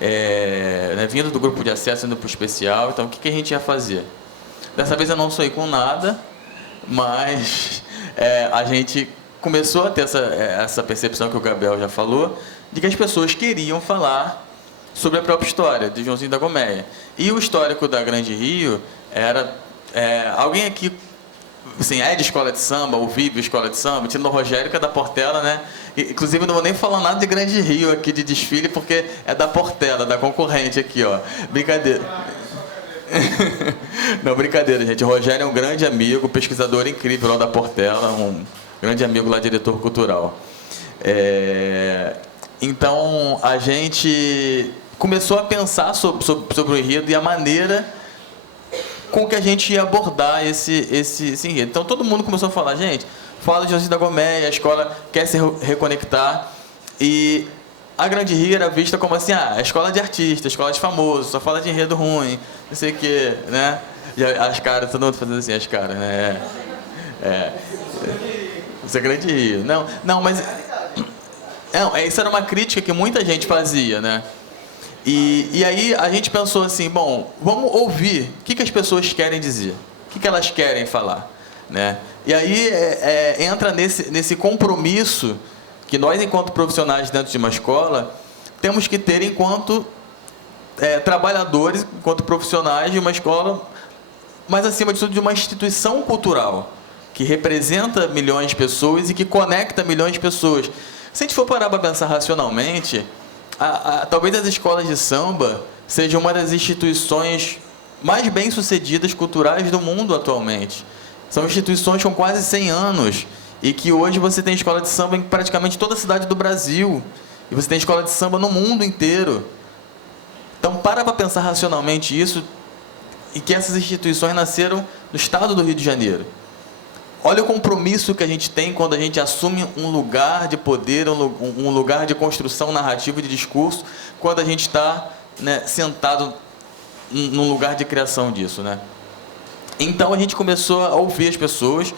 né, vindo do grupo de acesso, indo para o especial. Então, o que a gente ia fazer? Dessa vez eu não sonhei com nada, mas a gente começou a ter essa percepção que o Gabriel já falou, de que as pessoas queriam falar sobre a própria história de Joãozinho da Gomeia. E o histórico da Grande Rio era... alguém aqui assim, de escola de samba, ou vive escola de samba, tirando o Rogério, que é da Portela, né? Inclusive, não vou nem falar nada de Grande Rio aqui de desfile, porque é da Portela, da concorrente aqui, ó. Brincadeira. Não, brincadeira, gente. O Rogério é um grande amigo, pesquisador incrível lá da Portela, um grande amigo lá, diretor cultural. Então, a gente começou a pensar sobre o enredo e a maneira com que a gente ia abordar esse enredo. Então, todo mundo começou a falar, gente, fala de Joãozinho da Gomeia, a escola quer se reconectar, e a Grande Rio era vista como assim, a escola de artista, a escola de famoso, só fala de enredo ruim, não sei o quê, né? E as caras, todo mundo fazendo assim, as caras, né? Isso é Grande Rio. Não, mas... isso era uma crítica que muita gente fazia, né? E aí a gente pensou assim, bom, vamos ouvir o que as pessoas querem dizer, o que elas querem falar, né? E aí entra nesse compromisso que nós, enquanto profissionais dentro de uma escola, temos que ter enquanto trabalhadores, enquanto profissionais de uma escola, mas acima de tudo de uma instituição cultural, que representa milhões de pessoas e que conecta milhões de pessoas. Se a gente for parar para pensar racionalmente, talvez as escolas de samba sejam uma das instituições mais bem-sucedidas culturais do mundo atualmente. São instituições com quase 100 anos e que hoje você tem escola de samba em praticamente toda a cidade do Brasil e você tem escola de samba no mundo inteiro. Então, para pensar racionalmente isso e que essas instituições nasceram no estado do Rio de Janeiro. Olha o compromisso que a gente tem quando a gente assume um lugar de poder, um lugar de construção narrativa e de discurso, quando a gente está, né, sentado num lugar de criação disso, né? Então a gente começou a ouvir as pessoas,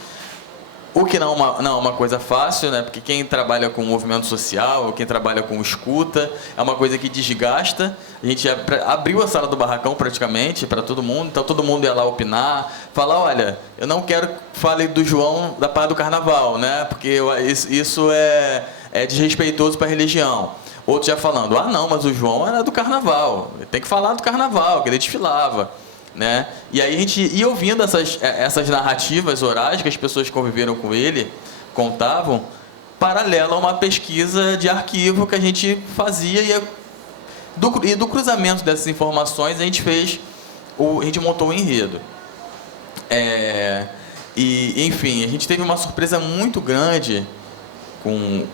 o que não é uma coisa fácil, né? Porque quem trabalha com movimento social, quem trabalha com escuta, é uma coisa que desgasta. A gente abriu a sala do barracão praticamente para todo mundo, então todo mundo ia lá opinar, falar, olha, eu não quero que fale do João da parte do carnaval, né? Porque isso é desrespeitoso para a religião. Outros já falando, não, mas o João era do carnaval, tem que falar do carnaval, que ele desfilava, né? E aí a gente ia ouvindo essas narrativas orais que as pessoas que conviveram com ele contavam, paralela a uma pesquisa de arquivo que a gente fazia e do cruzamento dessas informações a gente montou o enredo. Enfim, a gente teve uma surpresa muito grande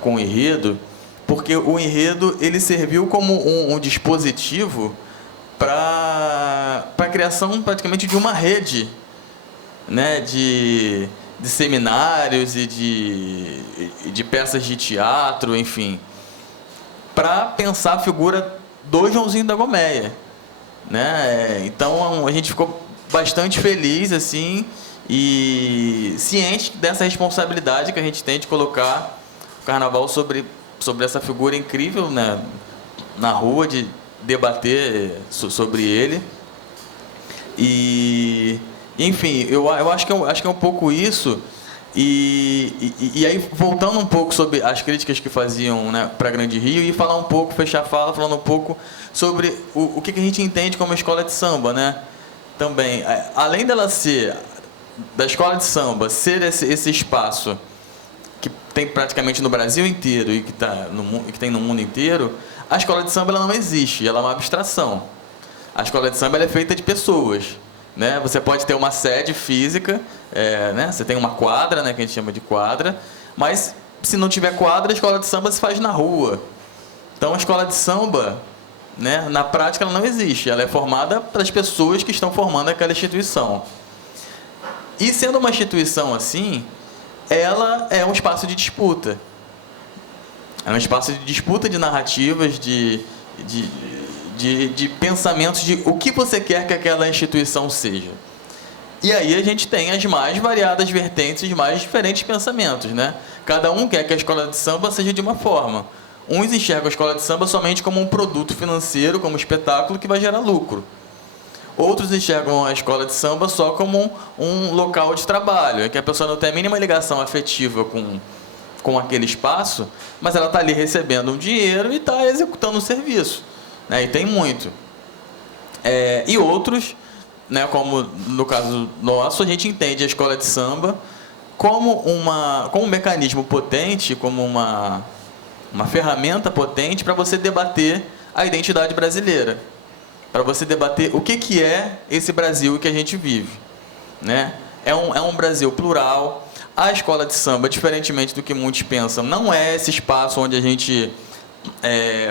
com o enredo, porque o enredo ele serviu como um dispositivo para a criação praticamente de uma rede, né, de seminários e de peças de teatro, enfim, para pensar a figura do Joãozinho da Gomeia, né? Então a gente ficou bastante feliz assim e ciente dessa responsabilidade que a gente tem de colocar o carnaval sobre essa figura incrível, né, na rua, de debater sobre ele. E enfim, eu acho que é um pouco isso. E aí, voltando um pouco sobre as críticas que faziam, né, para Grande Rio, e falar um pouco, fechar a fala, falando um pouco sobre o que a gente entende como escola de samba, né? Também, além dela ser, da escola de samba, ser esse espaço que tem praticamente no Brasil inteiro e que tem no mundo inteiro, a escola de samba ela não existe, ela é uma abstração. A escola de samba ela é feita de pessoas, né? Você pode ter uma sede física, né? Você tem uma quadra, né, que a gente chama de quadra, mas se não tiver quadra, a escola de samba se faz na rua. Então a escola de samba, né, na prática ela não existe, ela é formada pelas pessoas que estão formando aquela instituição. E sendo uma instituição assim, ela é um espaço de disputa. É um espaço de disputa de narrativas, de pensamentos de o que você quer que aquela instituição seja. E aí a gente tem as mais variadas vertentes, os mais diferentes pensamentos, né? Cada um quer que a escola de samba seja de uma forma. Uns enxergam a escola de samba somente como um produto financeiro, como um espetáculo que vai gerar lucro. Outros enxergam a escola de samba só como um local de trabalho, em que a pessoa não tem a mínima ligação afetiva com aquele espaço, mas ela está ali recebendo um dinheiro e está executando um serviço, né? E tem muito. E outros, né, como no caso nosso, a gente entende a escola de samba como um mecanismo potente, como uma ferramenta potente para você debater a identidade brasileira, para você debater o que é esse Brasil que a gente vive, né? É um Brasil plural. A escola de samba, diferentemente do que muitos pensam, não é esse espaço onde a gente,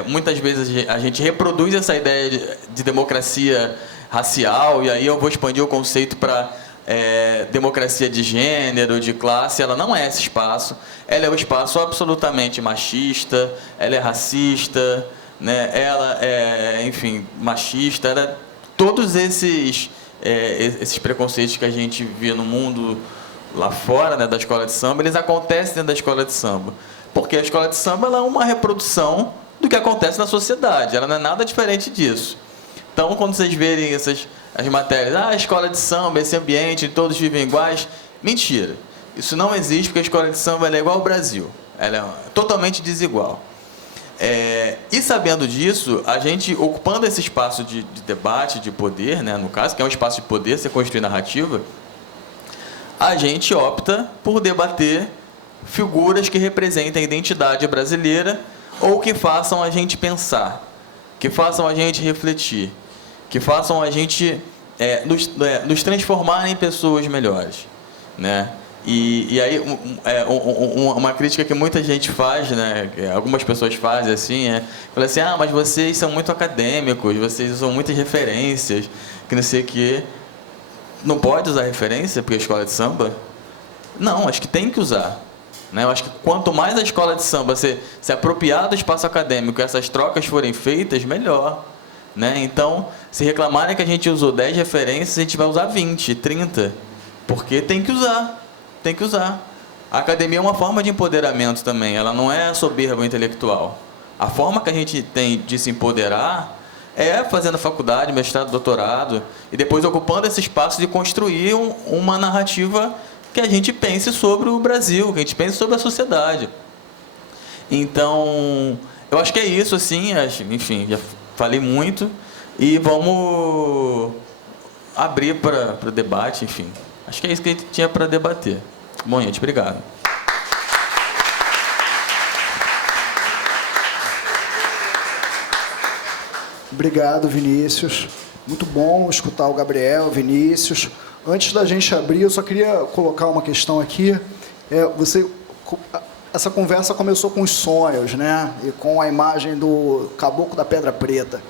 muitas vezes, a gente reproduz essa ideia de democracia racial, e aí eu vou expandir o conceito para democracia de gênero, de classe. Ela não é esse espaço. Ela é um espaço absolutamente machista, ela é racista, né? Ela é, enfim, machista. Ela, todos esses preconceitos que a gente vê no mundo lá fora, né, da escola de samba, eles acontecem dentro da escola de samba. Porque a escola de samba ela é uma reprodução do que acontece na sociedade. Ela não é nada diferente disso. Então, quando vocês verem as matérias, a escola de samba, esse ambiente, todos vivem iguais, mentira. Isso não existe, porque a escola de samba ela é igual ao Brasil. Ela é totalmente desigual. E sabendo disso, a gente, ocupando esse espaço de debate, de poder, né, no caso, que é um espaço de poder, você construir narrativa, a gente opta por debater figuras que representem a identidade brasileira ou que façam a gente pensar, que façam a gente refletir, que façam a gente nos transformar em pessoas melhores, né? E aí uma crítica que muita gente faz, né? Algumas pessoas fazem assim, fala assim, mas vocês são muito acadêmicos, vocês usam muitas referências, que não sei o quê. Não pode usar referência porque é escola de samba? Não, acho que tem que usar, né? Eu acho que quanto mais a escola de samba se apropriar do espaço acadêmico e essas trocas forem feitas, melhor, né? Então, se reclamarem que a gente usou 10 referências, a gente vai usar 20, 30, porque tem que usar, tem que usar. A academia é uma forma de empoderamento também, ela não é soberba intelectual. A forma que a gente tem de se empoderar é fazendo faculdade, mestrado, doutorado, e depois ocupando esse espaço de construir uma narrativa que a gente pense sobre o Brasil, que a gente pense sobre a sociedade. Então, eu acho que é isso, assim, enfim, já falei muito, e vamos abrir para o debate, enfim. Acho que é isso que a gente tinha para debater. Bom, gente, obrigado. Obrigado, Vinícius. Muito bom escutar o Gabriel, Vinícius. Antes da gente abrir, eu só queria colocar uma questão aqui. Você essa conversa começou com os sonhos, né? E com a imagem do Caboclo da Pedra Preta.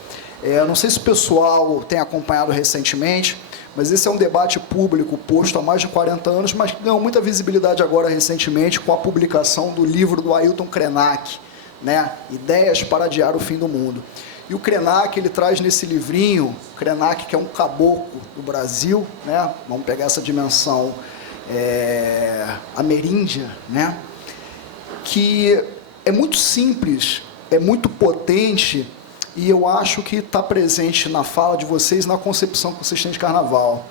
Não sei se o pessoal tem acompanhado recentemente, mas esse é um debate público posto há mais de 40 anos, mas que ganhou muita visibilidade agora recentemente com a publicação do livro do Ailton Krenak, né? Ideias para Adiar o Fim do Mundo. E o Krenak, ele traz nesse livrinho, Krenak, que é um caboclo do Brasil, né? Vamos pegar essa dimensão ameríndia, né? Que é muito simples, é muito potente, e eu acho que está presente na fala de vocês, na concepção que vocês têm de carnaval.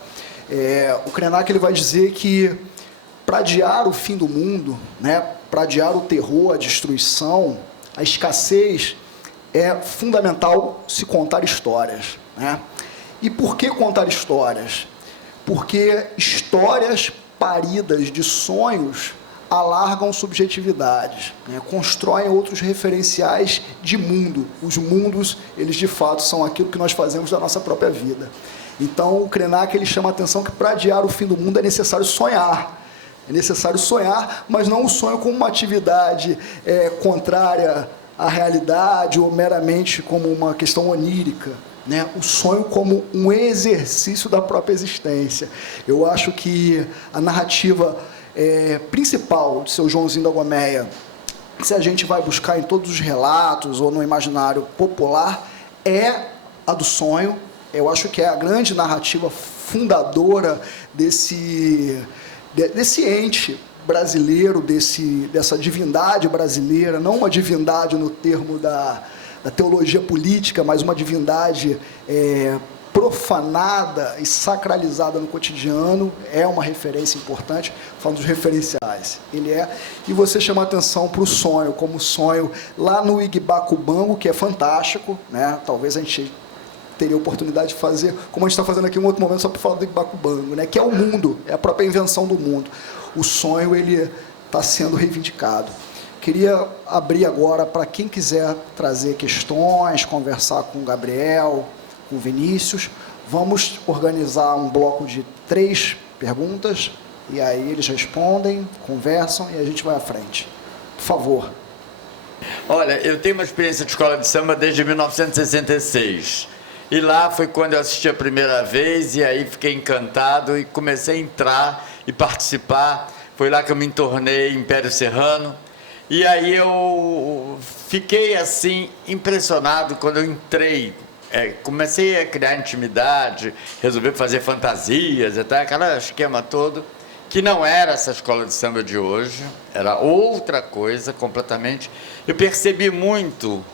O Krenak, ele vai dizer que para adiar o fim do mundo, né, para adiar o terror, a destruição, a escassez, é fundamental se contar histórias, né? E por que contar histórias? Porque histórias paridas de sonhos alargam subjetividades, né? Constroem outros referenciais de mundo. Os mundos, eles de fato são aquilo que nós fazemos da nossa própria vida. Então, o Krenak, ele chama a atenção que para adiar o fim do mundo é necessário sonhar. É necessário sonhar, mas não o sonho como uma atividade contrária à realidade ou meramente como uma questão onírica, né? O sonho como um exercício da própria existência. Eu acho que a narrativa principal de seu Joãozinho da Gomeia, se a gente vai buscar em todos os relatos ou no imaginário popular, é a do sonho. Eu acho que é a grande narrativa fundadora desse ente brasileiro, dessa divindade brasileira, não uma divindade no termo da teologia política, mas uma divindade profanada e sacralizada no cotidiano. É uma referência importante, falando dos referenciais. E você chama a atenção para o sonho, como sonho lá no Igbacubango, que é fantástico, né? Talvez a gente teria oportunidade de fazer, como a gente está fazendo aqui em um outro momento, só para falar do Igbacubango, né? Que é o mundo, é a própria invenção do mundo. O sonho, ele está sendo reivindicado. Queria abrir agora para quem quiser trazer questões, conversar com o Gabriel, com o Vinícius. Vamos organizar um bloco de 3 perguntas, e aí eles respondem, conversam, e a gente vai à frente. Por favor. Olha, eu tenho uma experiência de escola de samba desde 1966. E lá foi quando eu assisti a primeira vez, e aí fiquei encantado e comecei a entrar e participar. Foi lá que eu me tornei Império Serrano. E aí eu fiquei assim impressionado quando eu entrei. Comecei a criar intimidade, resolvi fazer fantasias, até aquele esquema todo, que não era essa escola de samba de hoje, era outra coisa completamente. Eu percebi muito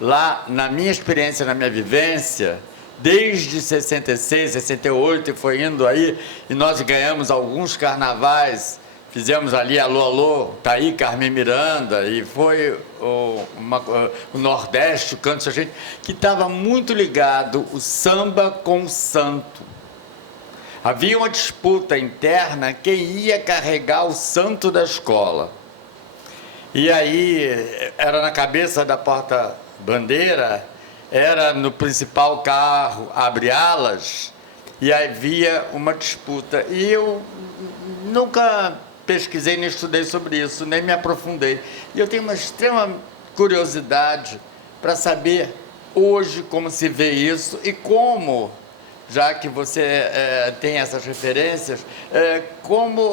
lá, na minha experiência, na minha vivência, desde 66, 68, e foi indo aí, e nós ganhamos alguns carnavais, fizemos ali Alô, Alô, tá aí Carmen Miranda, e foi o Nordeste, o Canto da Gente, que estava muito ligado o samba com o santo. Havia uma disputa interna quem ia carregar o santo da escola. E aí, era na cabeça da porta-bandeira, era no principal carro, abre-alas, e havia uma disputa. E eu nunca pesquisei nem estudei sobre isso, nem me aprofundei. E eu tenho uma extrema curiosidade para saber hoje como se vê isso e como, já que você tem essas referências, como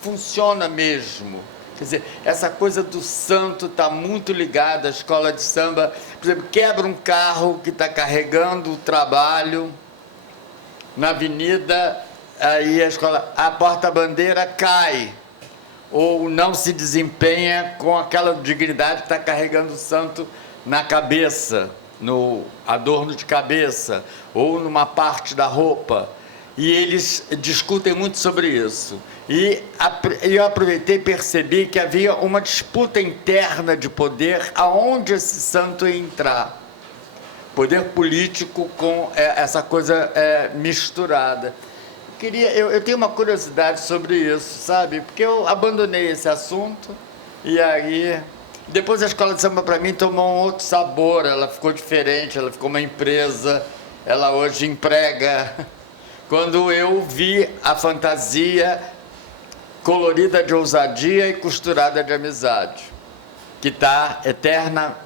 funciona mesmo. Quer dizer, essa coisa do santo está muito ligada à escola de samba. Por exemplo, quebra um carro que está carregando o trabalho na avenida, aí a porta-bandeira cai, ou não se desempenha com aquela dignidade que está carregando o santo na cabeça, no adorno de cabeça, ou numa parte da roupa. E eles discutem muito sobre isso. E eu aproveitei e percebi que havia uma disputa interna de poder aonde esse santo ia entrar. Poder político com essa coisa misturada. Eu tenho uma curiosidade sobre isso, sabe? Porque eu abandonei esse assunto e aí... Depois a escola de samba, para mim, tomou um outro sabor, ela ficou diferente, ela ficou uma empresa, ela hoje emprega. Quando eu vi a fantasia colorida de ousadia e costurada de amizade, que está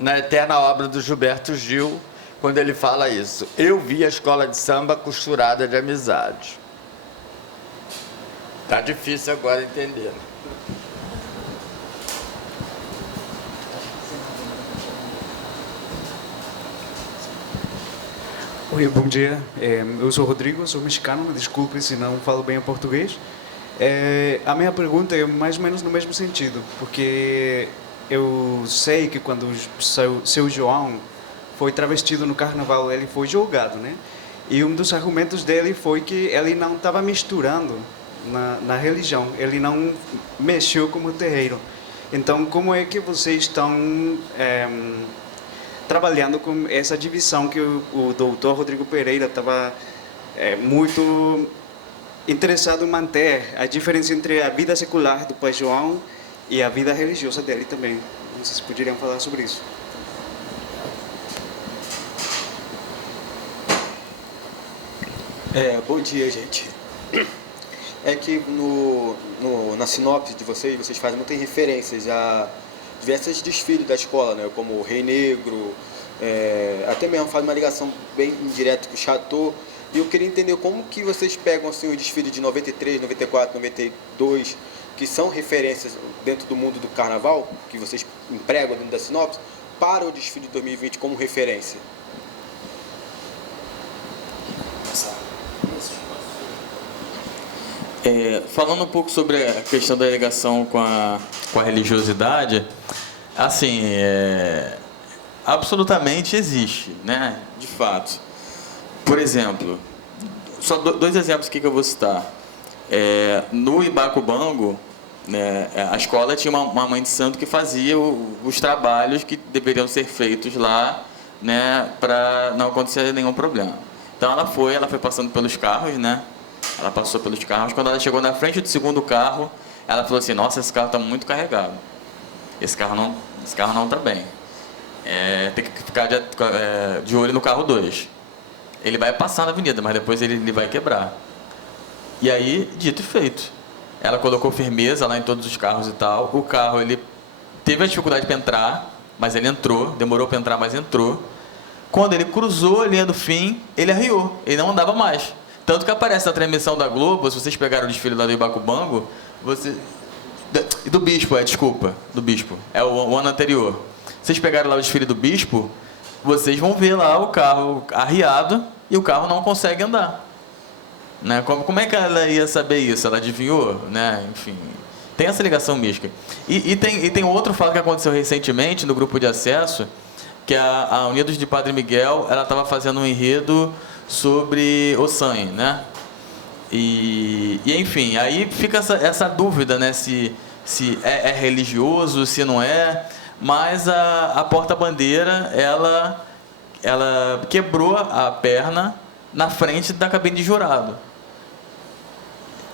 na eterna obra do Gilberto Gil, quando ele fala isso. Eu vi a escola de samba costurada de amizade. Está difícil agora entender. Oi, bom dia. Eu sou Rodrigo, sou mexicano, desculpe se não falo bem o português. A minha pergunta é mais ou menos no mesmo sentido, porque eu sei que quando o seu João foi travestido no carnaval, ele foi julgado, né? E um dos argumentos dele foi que ele não estava misturando na religião, ele não mexeu como terreiro. Então, como é que vocês estão trabalhando com essa divisão que o doutor Rodrigo Pereira estava muito interessado em manter, a diferença entre a vida secular do Pai João e a vida religiosa dele também? Vocês poderiam falar sobre isso? Bom dia, gente. É que na sinopse de vocês fazem muitas referências a diversos desfiles da escola, né? Como o Rei Negro, até mesmo faz uma ligação bem indireta com o Chateau. E eu queria entender como que vocês pegam assim, os desfiles de 93, 94, 92, que são referências dentro do mundo do carnaval, que vocês empregam dentro da sinopse, para o desfile de 2020 como referência. Falando um pouco sobre a questão da ligação com a religiosidade, assim, absolutamente existe, né? De fato. Por exemplo, só dois exemplos aqui que eu vou citar. No Ibacubango, né, a escola tinha uma mãe de santo que fazia os trabalhos que deveriam ser feitos lá, né, para não acontecer nenhum problema. Então ela foi passando pelos carros, né? Ela passou pelos carros. Quando ela chegou na frente do segundo carro, ela falou assim: nossa, esse carro está muito carregado. Esse carro não está bem. Tem que ficar de olho no carro 2. Ele vai passar na avenida, mas depois ele vai quebrar. E aí, dito e feito. Ela colocou firmeza lá em todos os carros e tal. O carro, ele teve a dificuldade para entrar, mas ele entrou. Demorou para entrar, mas entrou. Quando ele cruzou a linha do fim, ele arriou. Ele não andava mais. Tanto que aparece na transmissão da Globo, se vocês pegaram o desfile lá do Ibacubango, do Bispo, desculpa, do Bispo. É o ano anterior. Vocês pegaram lá o desfile do Bispo, vocês vão ver lá o carro arriado e o carro não consegue andar. Né? Como é que ela ia saber isso? Ela adivinhou? Né? Enfim, tem essa ligação mística. E tem outro fato que aconteceu recentemente no grupo de acesso, que a Unidos de Padre Miguel, ela estava fazendo um enredo sobre o sangue, né? E enfim, aí fica essa dúvida, né? Se é religioso, se não é. Mas a porta-bandeira, ela quebrou a perna na frente da cabine de jurado.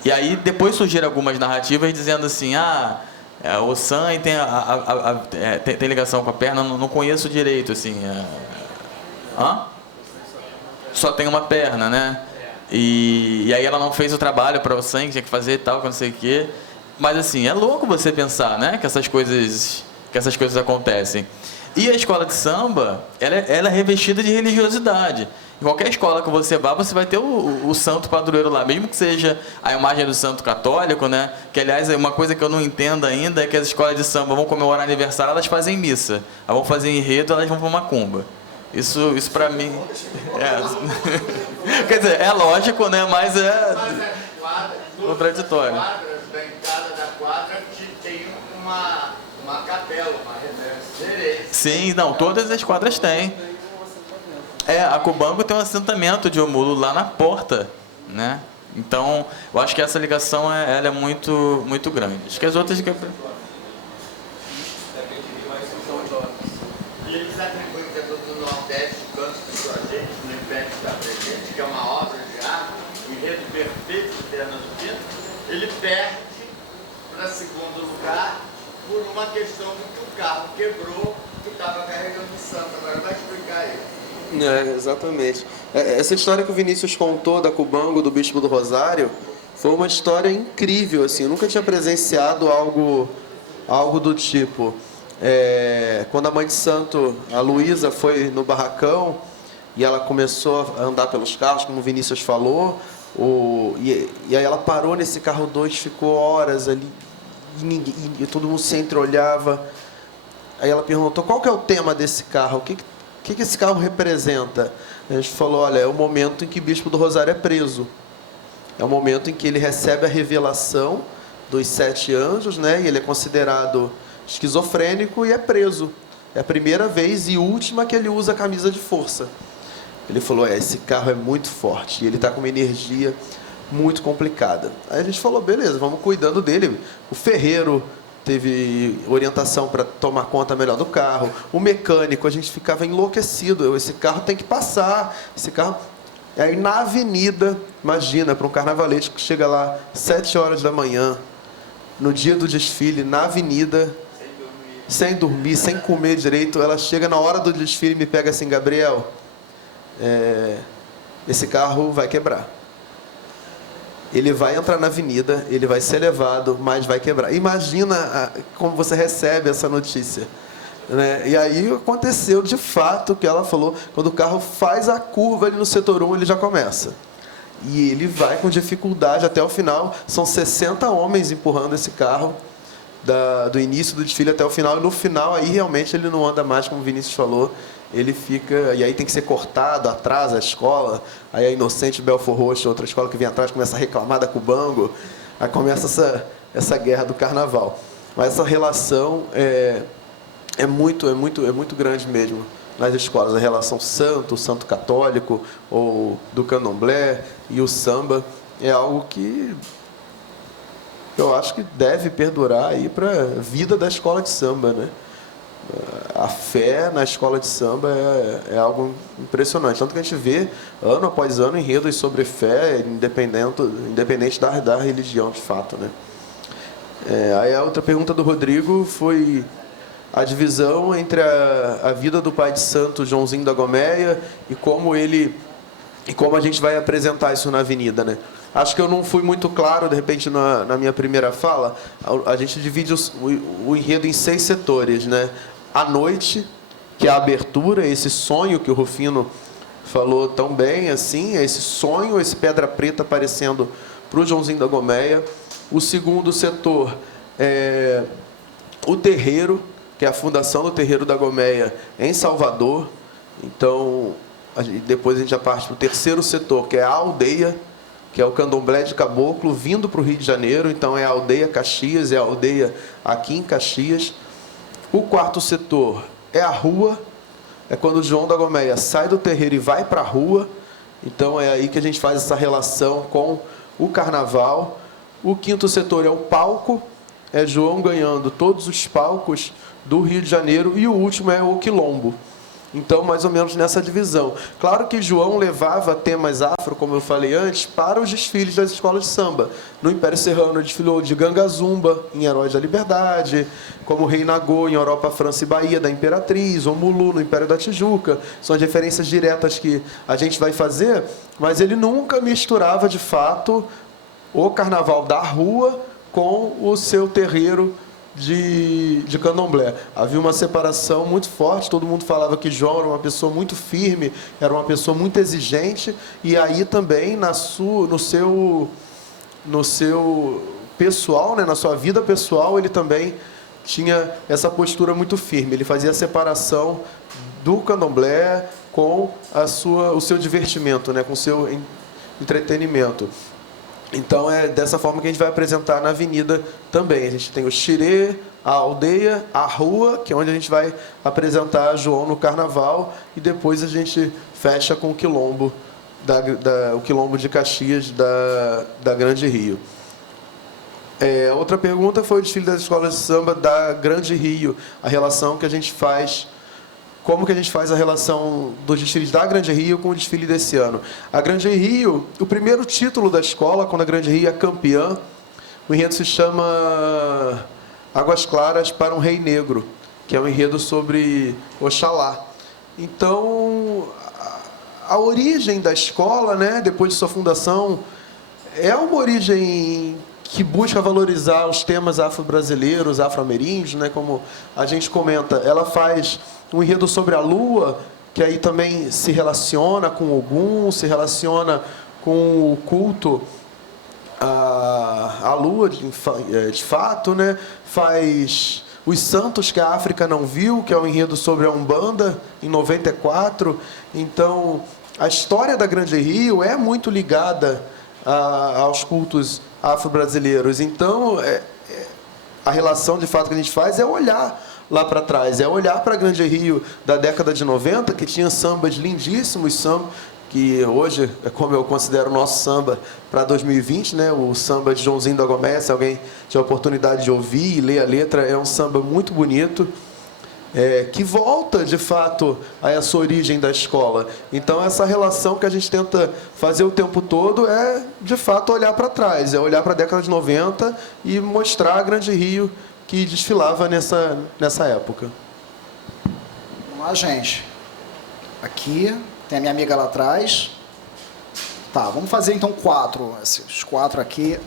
E aí depois surgiram algumas narrativas dizendo assim: o sangue tem ligação com a perna, não conheço direito, assim. Só tem uma perna, né? E aí ela não fez o trabalho para o sangue, tinha que fazer e tal, que não sei o quê. Mas assim, é louco você pensar, né? Que essas coisas acontecem. E a escola de samba, ela é revestida de religiosidade. Em qualquer escola que você vá, você vai ter o santo padroeiro lá, mesmo que seja a imagem do santo católico, né? Que, aliás, uma coisa que eu não entendo ainda é que as escolas de samba vão comemorar aniversário, elas fazem missa. Elas vão fazer enredo, elas vão para uma macumba. Isso para mim... Quer dizer, é lógico, né? Mas é contraditório. Da entrada da quadra tem uma capela, uma reverência. Sim, não, todas as quadras têm. A Cubango tem um assentamento de Omulo lá na porta, né? Então, eu acho que essa ligação ela é muito, muito grande. Acho que as outras... E eles atribuem para todo o Nordeste o canto do Jorge, no Império da Presente, que é uma obra de arte, o enredo perfeito do Fernando Pinto. Ele perde para segundo lugar por uma questão de que o carro quebrou, que estava carregando o santo. Agora vai explicar isso. Exatamente. Essa história que o Vinícius contou da Cubango, do Bispo do Rosário, Foi uma história incrível, assim. Eu nunca tinha presenciado algo do tipo. Quando a mãe de santo, a Luísa, foi no barracão e ela começou a andar pelos carros, como o Vinícius falou, e aí ela parou nesse carro 2, ficou horas ali, e todo mundo se entreolhava. Aí ela perguntou, qual que é o tema desse carro? O que esse carro representa? A gente falou, olha, é o momento em que o Bispo do Rosário é preso. É o momento em que ele recebe a revelação dos 7 anjos, né? E ele é considerado esquizofrênico e é preso. É a primeira vez e última que ele usa a camisa de força. Ele falou, esse carro é muito forte e ele está com uma energia muito complicada. Aí a gente falou, beleza, vamos cuidando dele. O ferreiro teve orientação para tomar conta melhor do carro. O mecânico, a gente ficava enlouquecido. Esse carro tem que passar. Esse carro... Aí na avenida, imagina, para um carnavalesco que chega lá 7 horas da manhã, no dia do desfile, na avenida, sem dormir, sem comer direito, ela chega na hora do desfile e me pega assim, Gabriel, esse carro vai quebrar. Ele vai entrar na avenida, ele vai ser levado, mas vai quebrar. Imagina como você recebe essa notícia. Né? E aí aconteceu de fato o que ela falou, quando o carro faz a curva ali no setor 1, ele já começa. E ele vai com dificuldade até o final. São 60 homens empurrando esse carro do início do desfile até o final. E no final, aí realmente ele não anda mais, como o Vinícius falou. Ele fica... E aí tem que ser cortado, atrasa a escola. Aí a Inocente Belfort Roxo, outra escola que vem atrás, começa a reclamar da Cubango. Aí começa essa guerra do carnaval. Mas essa relação é muito grande mesmo nas escolas, a relação santo católico, ou do candomblé e o samba, é algo que eu acho que deve perdurar aí para a vida da escola de samba, né? A fé na escola de samba é algo impressionante, tanto que a gente vê ano após ano enredos sobre fé, independente da religião de fato, né? Aí a outra pergunta do Rodrigo foi a divisão entre a vida do pai de santo Joãozinho da Gomeia e como a gente vai apresentar isso na avenida, né? Acho que eu não fui muito claro, de repente, na minha primeira fala. A gente divide o enredo em 6 setores, né? A noite, que é a abertura, esse sonho que o Rufino falou tão bem, assim, esse sonho, esse pedra preta aparecendo para o Joãozinho da Gomeia. O segundo setor é o terreiro, que é a fundação do Terreiro da Gomeia em Salvador. Então, depois a gente já parte para o terceiro setor, que é a aldeia, que é o candomblé de caboclo, vindo para o Rio de Janeiro. Então, é a aldeia Caxias, é a aldeia aqui em Caxias. O quarto setor é a rua, é quando o João da Gomeia sai do terreiro e vai para a rua. Então, é aí que a gente faz essa relação com o carnaval. O quinto setor é o palco, é João ganhando todos os palcos do Rio de Janeiro, e o último é o quilombo. Então, mais ou menos nessa divisão. Claro que João levava temas afro, como eu falei antes, para os desfiles das escolas de samba. No Império Serrano, ele desfilou de Ganga Zumba, em Heróis da Liberdade, como Rei Nagô, em Europa, França e Bahia, da Imperatriz, ou Mulu, no Império da Tijuca. São as referências diretas que a gente vai fazer, mas ele nunca misturava, de fato, o carnaval da rua com o seu terreiro de candomblé. Havia uma separação muito forte, todo mundo falava que João era uma pessoa muito firme, era uma pessoa muito exigente, e aí também no seu pessoal, né, na sua vida pessoal, ele também tinha essa postura muito firme. Ele fazia a separação do candomblé com o seu divertimento, né, com o seu entretenimento. Então, é dessa forma que a gente vai apresentar na avenida também. A gente tem o xirê, a aldeia, a rua, que é onde a gente vai apresentar João no carnaval, e depois a gente fecha com o quilombo, o quilombo de Caxias da Grande Rio. Outra pergunta foi o desfile das escolas de samba da Grande Rio, a relação que a gente faz. Como que a gente faz a relação dos desfiles da Grande Rio com o desfile desse ano? A Grande Rio, o primeiro título da escola, quando a Grande Rio é campeã, o enredo se chama Águas Claras para um Rei Negro, que é um enredo sobre Oxalá. Então, a origem da escola, né, depois de sua fundação, é uma origem que busca valorizar os temas afro-brasileiros, afro-ameríndios, né? Como a gente comenta, ela faz um enredo sobre a lua, que aí também se relaciona com Ogum, se relaciona com o culto à lua, de fato, né? Faz Os Santos que a África Não Viu, que é um enredo sobre a Umbanda, em 94. Então, a história da Grande Rio é muito ligada aos cultos afro-brasileiros. Então, a relação, de fato, que a gente faz é olhar lá para trás, é olhar para a Grande Rio da década de 90, que tinha sambas lindíssimos, samba que hoje é como eu considero o nosso samba para 2020, né? O samba de Joãozinho da Goméia, se alguém tiver a oportunidade de ouvir e ler a letra, é um samba muito bonito, que volta, de fato, a essa origem da escola. Então, essa relação que a gente tenta fazer o tempo todo é, de fato, olhar para trás, é olhar para a década de 90 e mostrar a Grande Rio que desfilava nessa época. Vamos lá, gente. Aqui, tem a minha amiga lá atrás. Tá, vamos fazer então 4. Esses 4 aqui.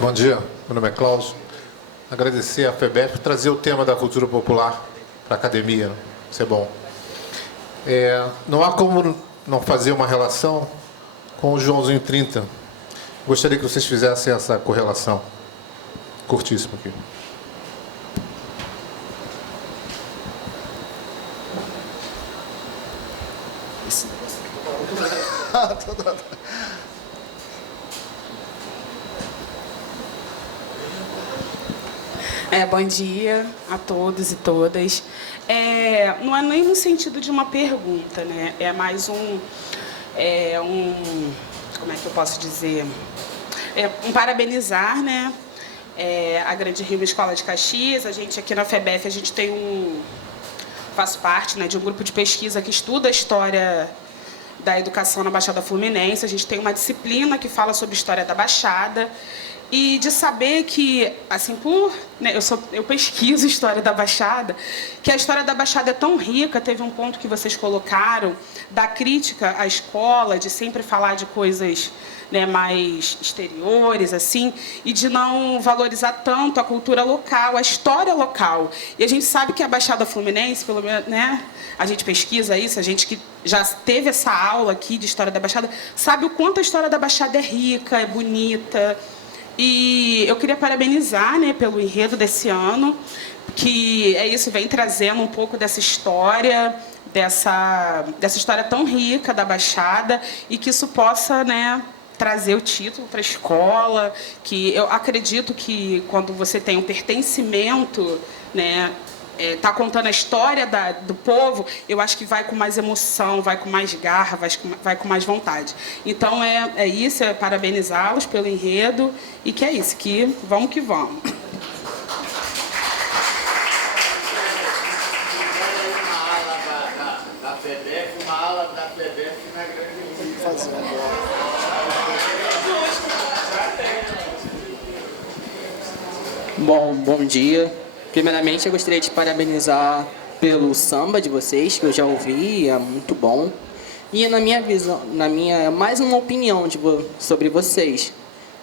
Bom dia, meu nome é Cláudio. Agradecer à FEBEF por trazer o tema da cultura popular para a academia. Isso é bom. Não há como não fazer uma relação com o Joãozinho 30. Gostaria que vocês fizessem essa correlação. Curtíssimo aqui. Bom dia a todos e todas. Não é nem no sentido de uma pergunta, né? É mais como é que eu posso dizer? Um parabenizar, né? A Grande Rio Escola de Caxias. A gente aqui na FEBEF, a gente tem faço parte, né, de um grupo de pesquisa que estuda a história da educação na Baixada Fluminense. A gente tem uma disciplina que fala sobre a história da Baixada. E de saber que, assim, eu pesquiso a história da Baixada, que a história da Baixada é tão rica. Teve um ponto que vocês colocaram da crítica à escola, de sempre falar de coisas, né, mais exteriores, assim, e de não valorizar tanto a cultura local, a história local. E a gente sabe que a Baixada Fluminense, pelo menos, né, a gente pesquisa isso, a gente que já teve essa aula aqui de história da Baixada, sabe o quanto a história da Baixada é rica, é bonita. E eu queria parabenizar, né, pelo enredo desse ano, que vem trazendo um pouco dessa história tão rica da Baixada, e que isso possa, né, trazer o título para a escola, que eu acredito que quando você tem um pertencimento, né, tá contando a história do povo, eu acho que vai com mais emoção, vai com mais garra, vai com mais vontade. Então, isso, parabenizá-los pelo enredo, e que é isso, que vamos que vamos. Uma ala da FEBEF na Grande Rio. Bom dia. Primeiramente, eu gostaria de parabenizar pelo samba de vocês, que eu já ouvi, é muito bom. E na minha visão, mais uma opinião sobre vocês,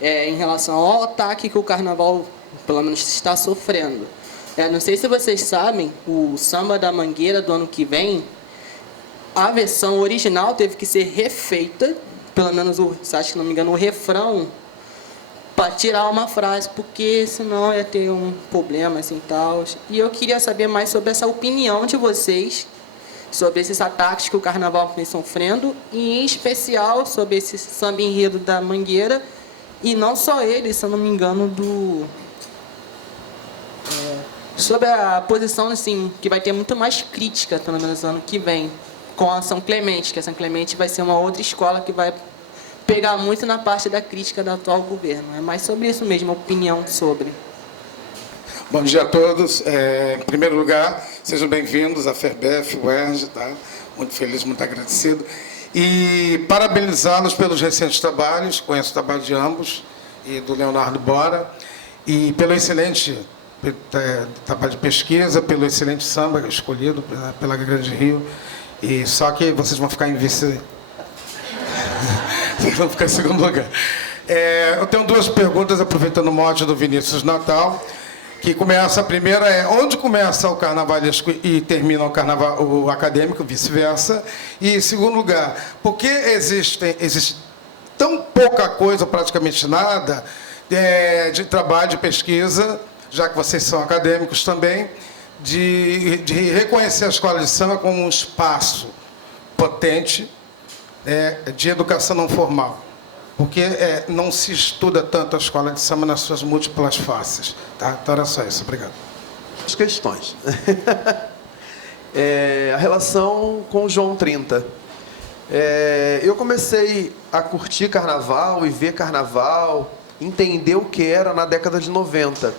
em relação ao ataque que o Carnaval, pelo menos, está sofrendo. Não sei se vocês sabem, o Samba da Mangueira do ano que vem, a versão original teve que ser refeita, pelo menos, acho que não me engano, o refrão, para tirar uma frase, porque senão ia ter um problema assim tal. E eu queria saber mais sobre essa opinião de vocês, sobre esses ataques que o Carnaval vem sofrendo, e em especial sobre esse samba enredo da Mangueira, e não só ele, se eu não me engano, sobre a posição, assim, que vai ter muito mais crítica, pelo menos ano que vem, com a São Clemente, que a São Clemente vai ser uma outra escola que vai pegar muito na parte da crítica do atual governo. É mais sobre isso mesmo, a opinião sobre. Bom dia a todos. Em primeiro lugar, sejam bem-vindos à FEBEF, UERJ, tá? Muito feliz, muito agradecido. E parabenizá-los pelos recentes trabalhos, conheço o trabalho de ambos, e do Leonardo Bora, e pelo excelente trabalho de pesquisa, pelo excelente samba escolhido pela Grande Rio. E só que vocês vão ficar em vice Vocês vão ficar em segundo lugar. Eu tenho duas perguntas, aproveitando o mote do Vinícius Natal, que começa, a primeira é, onde começa o carnavalesco e termina o acadêmico, vice-versa? E, em segundo lugar, por que existe tão pouca coisa, praticamente nada, de trabalho, de pesquisa, já que vocês são acadêmicos também, de reconhecer a escola de samba como um espaço potente de educação não formal? Porque não se estuda tanto a escola de samba nas suas múltiplas faces. Tá? Então era só isso. Obrigado. As questões. A relação com o João 30. Eu comecei a curtir carnaval e ver carnaval, entender o que era na década de 90.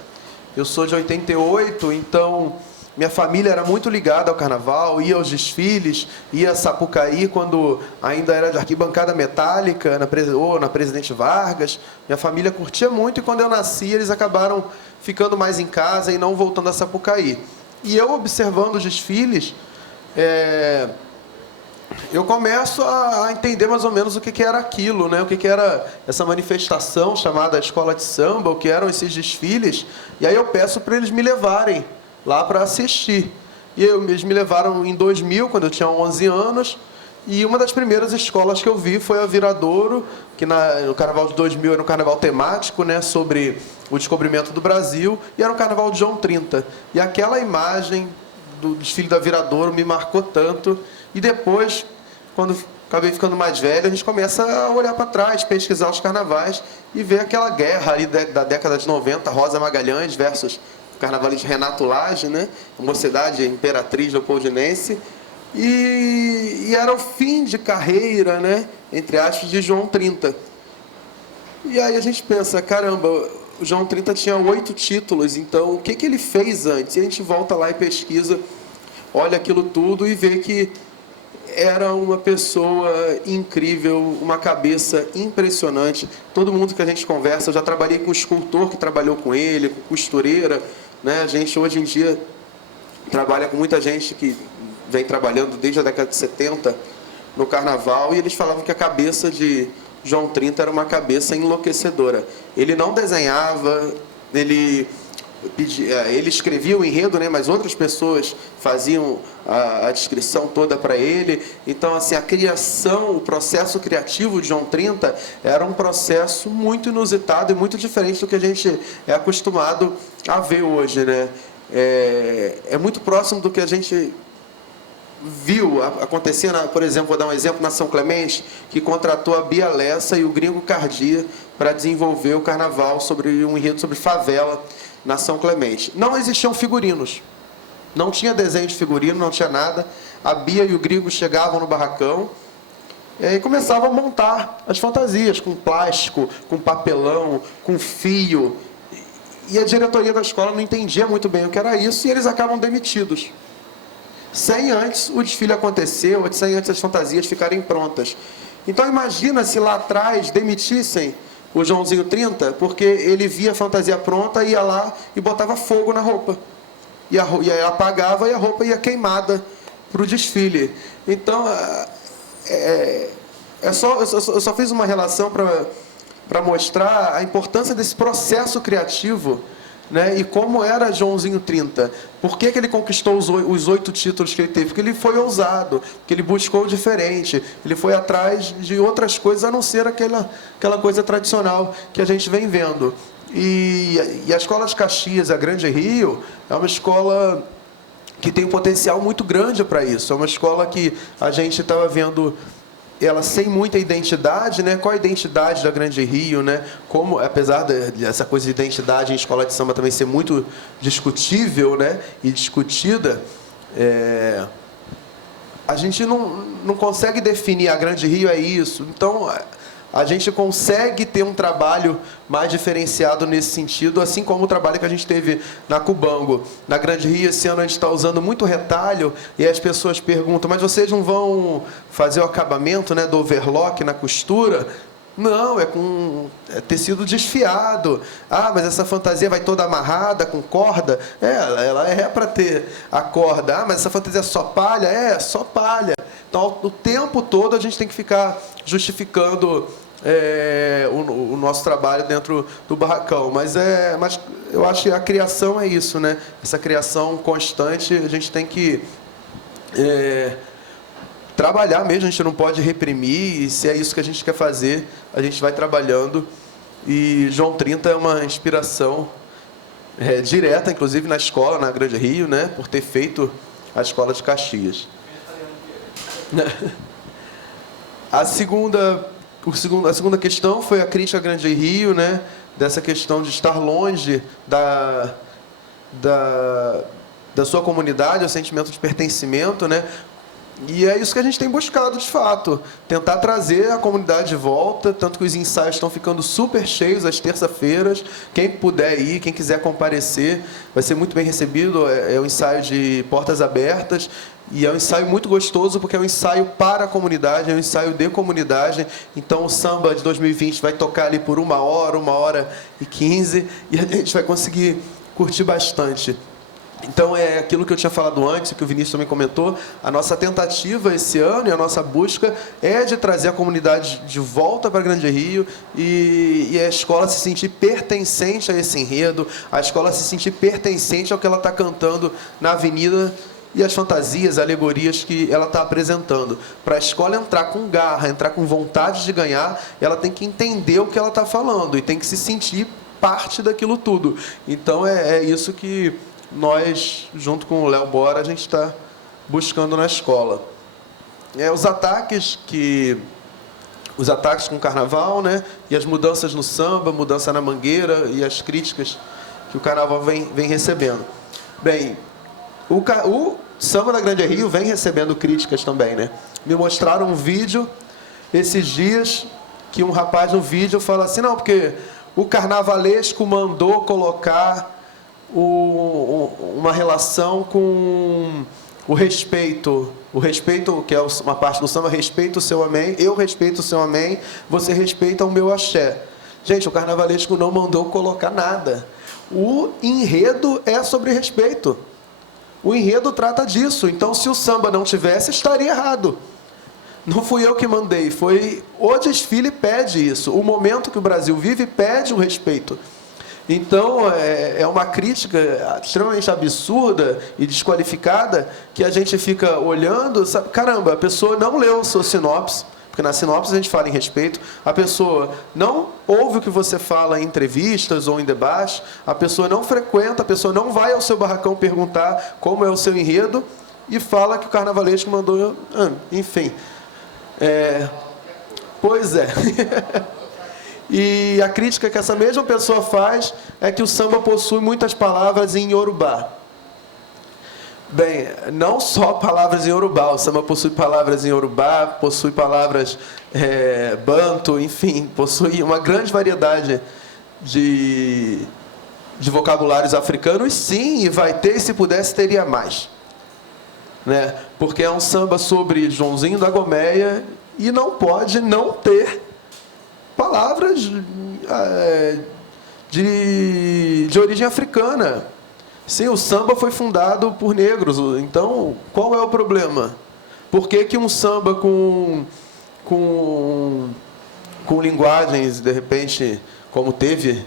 Eu sou de 88, então minha família era muito ligada ao carnaval, ia aos desfiles, ia a Sapucaí quando ainda era de arquibancada metálica, ou na Presidente Vargas. Minha família curtia muito e quando eu nasci eles acabaram ficando mais em casa e não voltando a Sapucaí. E eu observando os desfiles, eu começo a entender mais ou menos o que era aquilo, né? O que era essa manifestação chamada Escola de Samba, o que eram esses desfiles. E aí eu peço para eles me levarem lá para assistir. E eles me levaram em 2000, quando eu tinha 11 anos, e uma das primeiras escolas que eu vi foi a Viradouro, que no Carnaval de 2000 era um carnaval temático, né, sobre o descobrimento do Brasil, e era um carnaval de João 30. E aquela imagem do desfile da Viradouro me marcou tanto. E depois, quando acabei ficando mais velho, a gente começa a olhar para trás, pesquisar os carnavais e ver aquela guerra ali da década de 90, Rosa Magalhães versus o carnavalista Renato Lage, né? A Mocidade Imperatriz Leopoldinense. E era o fim de carreira, né? Entre aspas, de João 30. E aí a gente pensa, caramba, o João 30 tinha 8 títulos, então o que ele fez antes? E a gente volta lá e pesquisa, olha aquilo tudo e vê que era uma pessoa incrível, uma cabeça impressionante. Todo mundo que a gente conversa, eu já trabalhei com um escultor que trabalhou com ele, com costureira, né? A gente hoje em dia trabalha com muita gente que vem trabalhando desde a década de 70 no carnaval, e eles falavam que a cabeça de João 30 era uma cabeça enlouquecedora. Ele não desenhava, ele escrevia o enredo, né, mas outras pessoas faziam a descrição toda para ele. Então, assim, a criação, o processo criativo de João 30 era um processo muito inusitado e muito diferente do que a gente é acostumado a ver hoje, né? É muito próximo do que a gente viu acontecer, por exemplo, vou dar um exemplo, na São Clemente, que contratou a Bia Lessa e o Gringo Cardia para desenvolver o carnaval sobre um enredo sobre favela na São Clemente. Não existiam figurinos, não tinha desenho de figurino, não tinha nada. A Bia e o Gringo chegavam no barracão e começavam a montar as fantasias com plástico, com papelão, com fio. E a diretoria da escola não entendia muito bem o que era isso, e eles acabam demitidos, sem antes o desfile acontecer, ou sem antes as fantasias ficarem prontas. Então imagina se lá atrás demitissem o Joãozinho 30, porque ele via a fantasia pronta, ia lá e botava fogo na roupa. E aí apagava e a roupa ia queimada para o desfile. Então, eu só fiz uma relação para mostrar a importância desse processo criativo, né? E como era Joãozinho 30. Por que ele conquistou os 8 títulos que ele teve? Porque ele foi ousado, porque ele buscou o diferente, ele foi atrás de outras coisas, a não ser aquela coisa tradicional que a gente vem vendo. E a Escola de Caxias, a Grande Rio, é uma escola que tem um potencial muito grande para isso. É uma escola que a gente estava vendo ela sem muita identidade, né? Qual a identidade da Grande Rio, né? Como, apesar dessa coisa de identidade em escola de samba também ser muito discutível, né? E discutida, a gente não consegue definir a Grande Rio é isso. Então, a gente consegue ter um trabalho mais diferenciado nesse sentido, assim como o trabalho que a gente teve na Cubango. Na Grande Rio, esse ano, a gente está usando muito retalho, e as pessoas perguntam, mas vocês não vão fazer o acabamento, né, do overlock na costura? Não, é com tecido desfiado. Ah, mas essa fantasia vai toda amarrada, com corda? Ela é para ter a corda. Ah, mas essa fantasia é só palha? É, só palha. Então, o tempo todo a gente tem que ficar justificando o nosso trabalho dentro do barracão. Mas eu acho que a criação é isso, né? Essa criação constante, a gente tem que trabalhar mesmo, a gente não pode reprimir, e se é isso que a gente quer fazer, a gente vai trabalhando. E João 30 é uma inspiração direta, inclusive na escola, na Grande Rio, né? Por ter feito a escola de Caxias. A segunda questão foi a crítica à Grande Rio, né? Dessa questão de estar longe da sua comunidade, o sentimento de pertencimento, né? E é isso que a gente tem buscado, de fato, tentar trazer a comunidade de volta, tanto que os ensaios estão ficando super cheios às terças-feiras. Quem puder ir, quem quiser comparecer, vai ser muito bem recebido. É um ensaio de portas abertas, e é um ensaio muito gostoso, porque é um ensaio para a comunidade, é um ensaio de comunidade. Então, o samba de 2020 vai tocar ali por 1h15, e a gente vai conseguir curtir bastante. Então, é aquilo que eu tinha falado antes, que o Vinícius também comentou, a nossa tentativa esse ano e a nossa busca é de trazer a comunidade de volta para a Grande Rio e a escola se sentir pertencente a esse enredo, a escola se sentir pertencente ao que ela está cantando na avenida e as fantasias, alegorias que ela está apresentando. Para a escola entrar com garra, entrar com vontade de ganhar, ela tem que entender o que ela está falando e tem que se sentir parte daquilo tudo. Então, é isso que nós, junto com o Léo Bora, a gente está buscando na escola. Os ataques com o carnaval, né? E as mudanças no samba, mudança na Mangueira e as críticas que o carnaval vem recebendo. Bem, o samba da Grande Rio vem recebendo críticas também, né? Me mostraram um vídeo esses dias que um rapaz no vídeo fala assim, não, porque o carnavalesco mandou colocar uma relação com o respeito, que é uma parte do samba, respeito o seu amém, eu respeito o seu amém, você respeita o meu axé. Gente, o carnavalesco não mandou colocar nada. O enredo é sobre respeito. O enredo trata disso. Então, se o samba não tivesse, estaria errado. Não fui eu que mandei, foi o desfile pede isso. O momento que o Brasil vive pede o respeito. Então, é uma crítica extremamente absurda e desqualificada que a gente fica olhando, sabe? Caramba, a pessoa não leu a sua sinopse, porque na sinopse a gente fala em respeito, a pessoa não ouve o que você fala em entrevistas ou em debate, a pessoa não frequenta, a pessoa não vai ao seu barracão perguntar como é o seu enredo e fala que o carnavalesco mandou... Enfim. Pois é. E a crítica que essa mesma pessoa faz é que o samba possui muitas palavras em Yorubá. Bem, não só palavras em Yorubá, o samba possui palavras em Yorubá, possui palavras banto, enfim, possui uma grande variedade de vocabulários africanos, sim, e vai ter, e se pudesse, teria mais. Né? Porque é um samba sobre Joãozinho da Gomeia e não pode não ter palavras de origem africana. Sim, o samba foi fundado por negros. Então, qual é o problema? Por que um samba com linguagens, de repente, como teve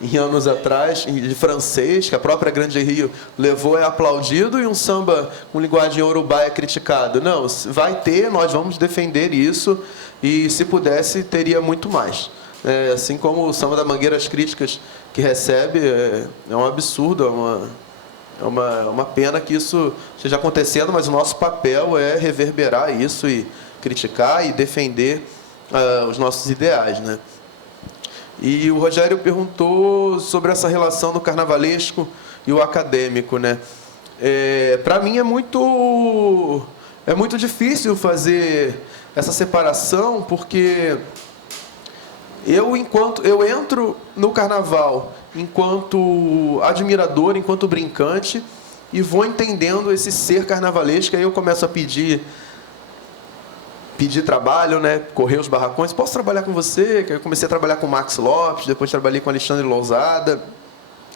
em anos atrás, de francês, que a própria Grande Rio levou, é aplaudido, e um samba com linguagem iorubá é criticado? Não, vai ter, nós vamos defender isso, e se pudesse, teria muito mais. Assim como o samba da Mangueira, as críticas que recebe, é um absurdo, é uma pena que isso esteja acontecendo, mas o nosso papel é reverberar isso e criticar e defender os nossos ideais, né? E o Rogério perguntou sobre essa relação do carnavalesco e o acadêmico, né? Para mim é muito difícil fazer essa separação, porque eu entro no carnaval enquanto admirador, enquanto brincante, e vou entendendo esse ser carnavalesco, aí eu começo a pedir trabalho, né? Correr os barracões. Posso trabalhar com você? Eu comecei a trabalhar com o Max Lopes, depois trabalhei com o Alexandre Lousada,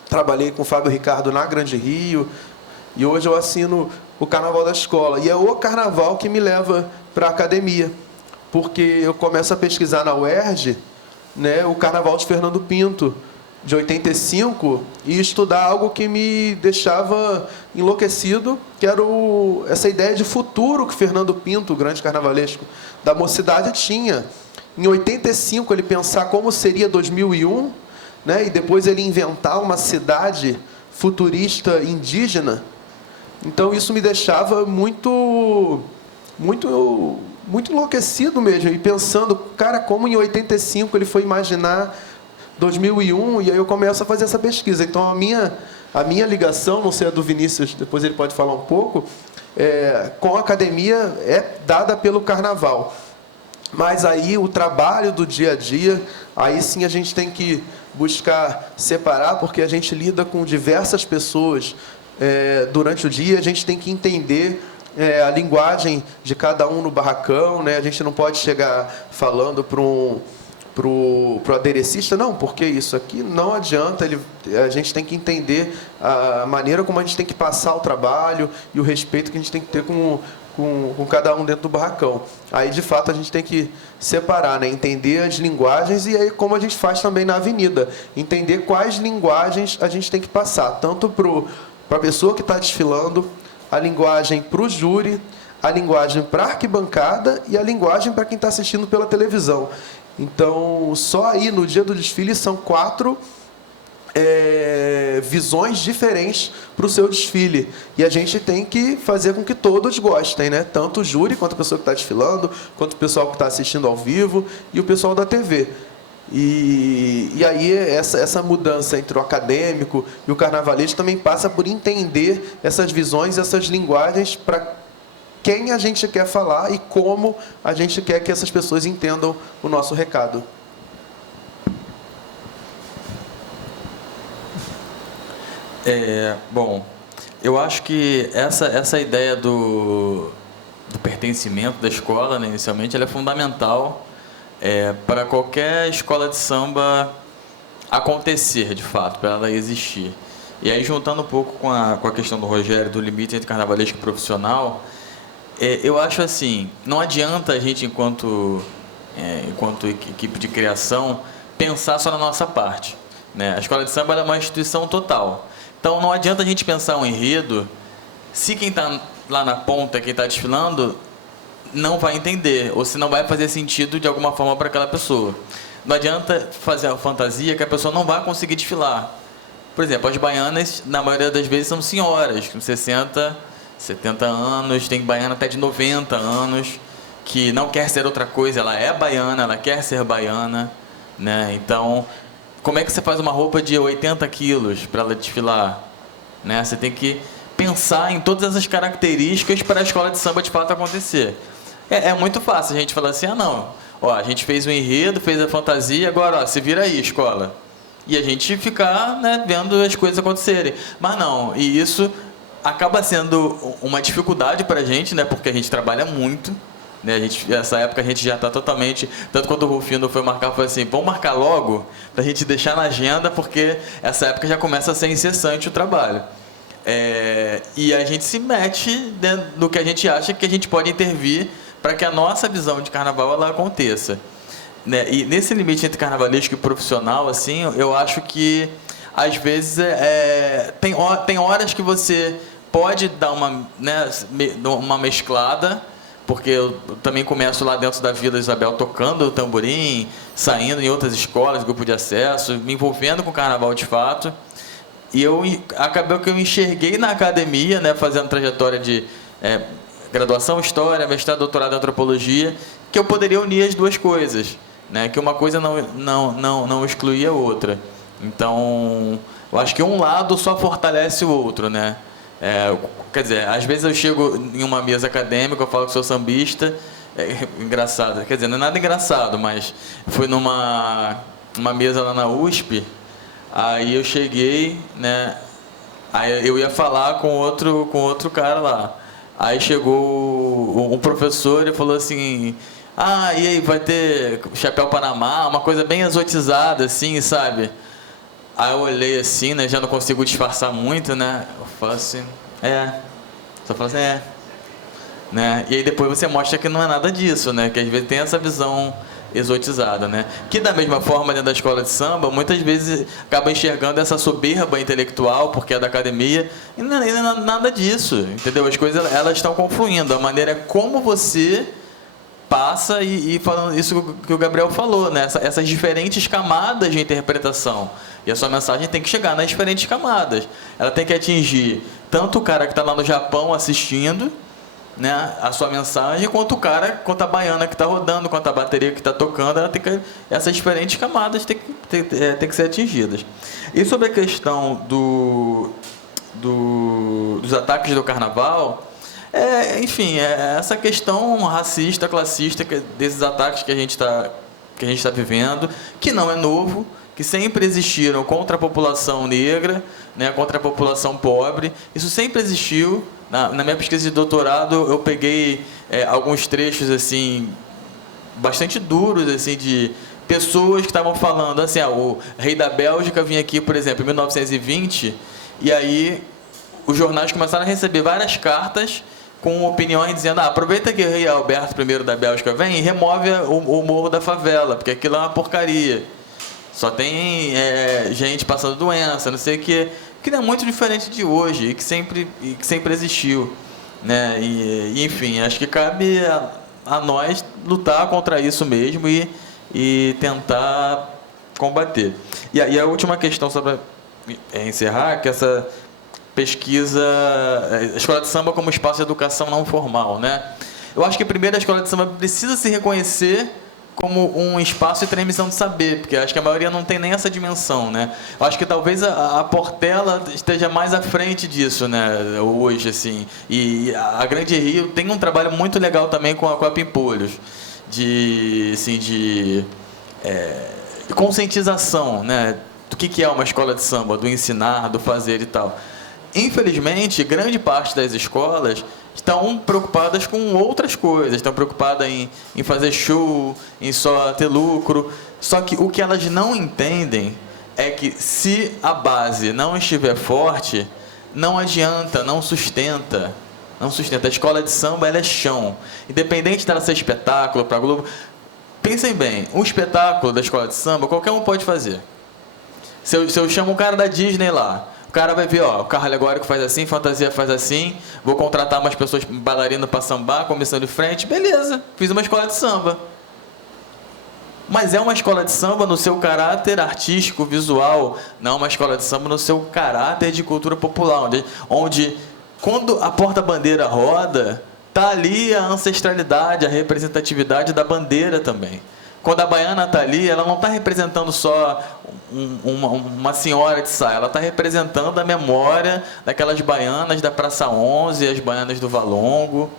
trabalhei com o Fábio Ricardo na Grande Rio, e hoje eu assino o Carnaval da Escola. E é o carnaval que me leva para a academia. porque eu começo a pesquisar na UERJ, né, o Carnaval de Fernando Pinto, de 85, e estudar algo que me deixava enlouquecido, que era essa ideia de futuro que Fernando Pinto, o grande carnavalesco da mocidade, tinha. Em 85, ele pensar como seria 2001, né, e depois ele inventar uma cidade futurista indígena. Então, isso me deixava muito enlouquecido mesmo, e pensando, cara, como em 85 ele foi imaginar 2001, e aí eu começo a fazer essa pesquisa. Então, a minha ligação, não sei a do Vinícius, depois ele pode falar um pouco, com a academia é dada pelo carnaval. Mas aí o trabalho do dia a dia, aí sim a gente tem que buscar separar, porque a gente lida com diversas pessoas durante o dia, a gente tem que entender a linguagem de cada um no barracão, né? A gente não pode chegar falando pro aderecista, não, porque isso aqui não adianta, a gente tem que entender a maneira como a gente tem que passar o trabalho e o respeito que a gente tem que ter com cada um dentro do barracão. Aí, de fato, a gente tem que separar, né? Entender as linguagens, e aí como a gente faz também na avenida, entender quais linguagens a gente tem que passar, tanto para a pessoa que está desfilando, a linguagem para o júri, a linguagem para a arquibancada e a linguagem para quem está assistindo pela televisão. Então, só aí no dia do desfile são 4 visões diferentes para o seu desfile. E a gente tem que fazer com que todos gostem, né? Tanto o júri, quanto a pessoa que está desfilando, quanto o pessoal que está assistindo ao vivo e o pessoal da TV. E aí essa mudança entre o acadêmico e o carnavalesco também passa por entender essas visões, essas linguagens para quem a gente quer falar e como a gente quer que essas pessoas entendam o nosso recado. Bom, eu acho que essa ideia do pertencimento da escola, né, inicialmente, ela é fundamental para qualquer escola de samba acontecer, de fato, para ela existir. E aí, juntando um pouco com a questão do Rogério, do limite entre carnavalesco e profissional, eu acho assim, não adianta a gente, enquanto equipe de criação, pensar só na nossa parte, né? A escola de samba é uma instituição total. Então, não adianta a gente pensar um enredo se quem está lá na ponta, quem está desfilando, não vai entender, ou se não vai fazer sentido de alguma forma para aquela pessoa. Não adianta fazer a fantasia que a pessoa não vai conseguir desfilar. Por exemplo, as baianas, na maioria das vezes, são senhoras, com 60, 70 anos, tem baiana até de 90 anos, que não quer ser outra coisa, ela é baiana, ela quer ser baiana, né? Então, como é que você faz uma roupa de 80 quilos para ela desfilar? Né? Você tem que pensar em todas essas características para a escola de samba de fato acontecer. É muito fácil a gente falar assim, a gente fez o enredo, fez a fantasia, agora, se vira aí, escola. E a gente ficar, né, vendo as coisas acontecerem. Mas não, e isso acaba sendo uma dificuldade para a gente, né, porque a gente trabalha muito. Né, essa época a gente já está totalmente... Tanto quando o Rufino foi marcar, foi assim, vamos marcar logo, para a gente deixar na agenda, porque essa época já começa a ser incessante o trabalho. E a gente se mete dentro do que a gente acha que a gente pode intervir para que a nossa visão de carnaval ela aconteça. Né? E nesse limite entre carnavalesco e profissional, assim, eu acho que, às vezes, tem horas que você pode dar uma mesclada, porque eu também começo lá dentro da Vila Isabel tocando o tamborim, saindo em outras escolas, grupo de acesso, me envolvendo com o carnaval de fato. E acabou que eu enxerguei na academia, né, fazendo trajetória de graduação em História, mestrado, doutorado em Antropologia, que eu poderia unir as duas coisas, né, que uma coisa não excluía a outra. Então, eu acho que um lado só fortalece o outro, né? Quer dizer, às vezes eu chego em uma mesa acadêmica, eu falo que sou sambista, engraçado, quer dizer, não é nada engraçado, mas fui numa mesa lá na USP, aí eu cheguei, né, aí eu ia falar com outro cara lá, aí chegou um professor e falou assim, e aí vai ter chapéu Panamá, uma coisa bem exotizada assim, sabe? Aí eu olhei assim, né, já não consigo disfarçar muito, né, eu falo assim, só falo assim, né? E aí depois você mostra que não é nada disso, né? Que às vezes tem essa visão exotizada, né? Que da mesma forma dentro da escola de samba, muitas vezes acaba enxergando essa soberba intelectual porque é da academia e não é nada disso, entendeu? As coisas elas estão confluindo, a maneira como você passa e falando isso que o Gabriel falou, né? Essas diferentes camadas de interpretação. E a sua mensagem tem que chegar nas diferentes camadas. Ela tem que atingir tanto o cara que está lá no Japão assistindo, né, a sua mensagem, quanto a baiana que está rodando, quanto a bateria que está tocando, ela tem que, essas diferentes camadas tem que ser atingidas. E sobre a questão dos ataques do carnaval, enfim, essa questão racista, classista, desses ataques que a gente está vivendo, que não é novo, que sempre existiram contra a população negra, né, contra a população pobre, isso sempre existiu. Na minha pesquisa de doutorado, eu peguei alguns trechos assim bastante duros assim de pessoas que estavam falando assim, o rei da Bélgica vinha aqui, por exemplo, em 1920, e aí os jornais começaram a receber várias cartas com opiniões dizendo, aproveita que o rei Alberto I da Bélgica vem e remove o morro da favela, porque aquilo é uma porcaria. Só tem gente passando doença, não sei o quê, que não é muito diferente de hoje e que sempre existiu, né? E enfim, acho que cabe a nós lutar contra isso mesmo e tentar combater. E a última questão, só para encerrar, que essa pesquisa, a escola de samba como espaço de educação não formal, né? Eu acho que primeiro a escola de samba precisa se reconhecer como um espaço de transmissão de saber, porque acho que a maioria não tem nem essa dimensão, né? Eu acho que talvez a Portela esteja mais à frente disso, né? Hoje, assim. E a Grande Rio tem um trabalho muito legal também com a Pimpolhos, de conscientização, né? Do que é uma escola de samba, do ensinar, do fazer e tal. Infelizmente, grande parte das escolas estão preocupadas com outras coisas, estão preocupadas em fazer show, em só ter lucro. Só que o que elas não entendem é que se a base não estiver forte, não adianta, não sustenta. Não sustenta. A escola de samba ela é chão. Independente dela ser espetáculo para a Globo. Pensem bem, um espetáculo da escola de samba, qualquer um pode fazer. Se eu chamo um cara da Disney lá, o cara vai ver, o carro alegórico faz assim, fantasia faz assim, vou contratar umas pessoas bailarinas para sambar, comissão de frente, beleza, fiz uma escola de samba. Mas é uma escola de samba no seu caráter artístico, visual, não uma escola de samba no seu caráter de cultura popular, onde quando a porta-bandeira roda, tá ali a ancestralidade, a representatividade da bandeira também. Quando a baiana está ali, ela não está representando só uma senhora de saia, ela está representando a memória daquelas baianas da Praça 11, as baianas do Valongo.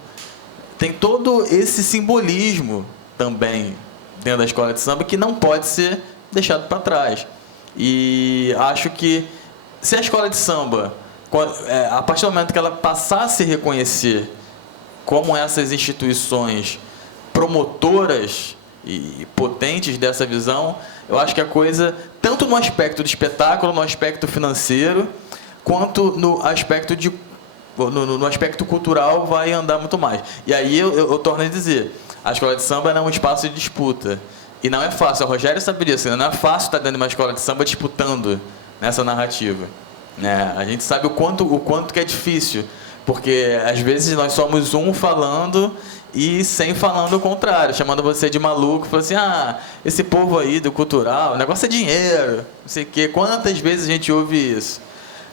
Tem todo esse simbolismo também dentro da escola de samba que não pode ser deixado para trás. E acho que se a escola de samba, a partir do momento que ela passar a se reconhecer como essas instituições promotoras e potentes dessa visão, eu acho que a coisa, tanto no aspecto do espetáculo, no aspecto financeiro, quanto no aspecto no aspecto cultural, vai andar muito mais. E aí eu torno a dizer, a escola de samba é um espaço de disputa. E não é fácil, o Rogério sabe disso, não é fácil estar dentro de uma escola de samba disputando nessa narrativa. Né? A gente sabe o quanto que é difícil, porque às vezes nós somos um falando e sem falando o contrário, chamando você de maluco, falando assim, esse povo aí do cultural, o negócio é dinheiro, não sei o quê. Quantas vezes a gente ouve isso?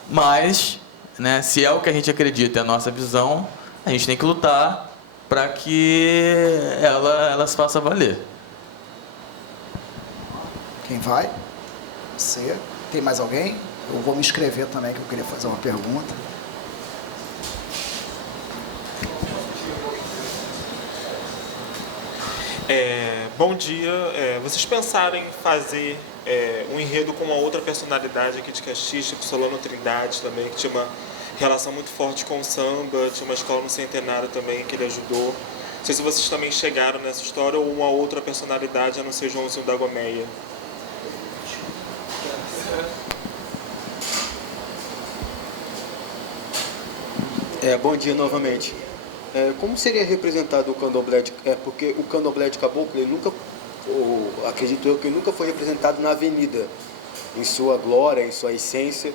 Mas, né, se é o que a gente acredita, é a nossa visão, a gente tem que lutar para que ela se faça valer. Quem vai? Você? Tem mais alguém? Eu vou me inscrever também, que eu queria fazer uma pergunta. Bom dia. Vocês pensaram em fazer um enredo com uma outra personalidade aqui de Caxias, tipo Solano Trindade também, que tinha uma relação muito forte com o samba, tinha uma escola no Centenário também que ele ajudou. Não sei se vocês também chegaram nessa história ou uma outra personalidade, a não ser Joãozinho da Gomeia. Bom dia novamente. como seria representado o candomblé? Porque o candomblé de caboclo, ele nunca, acredito eu, que nunca foi representado na avenida, em sua glória, em sua essência.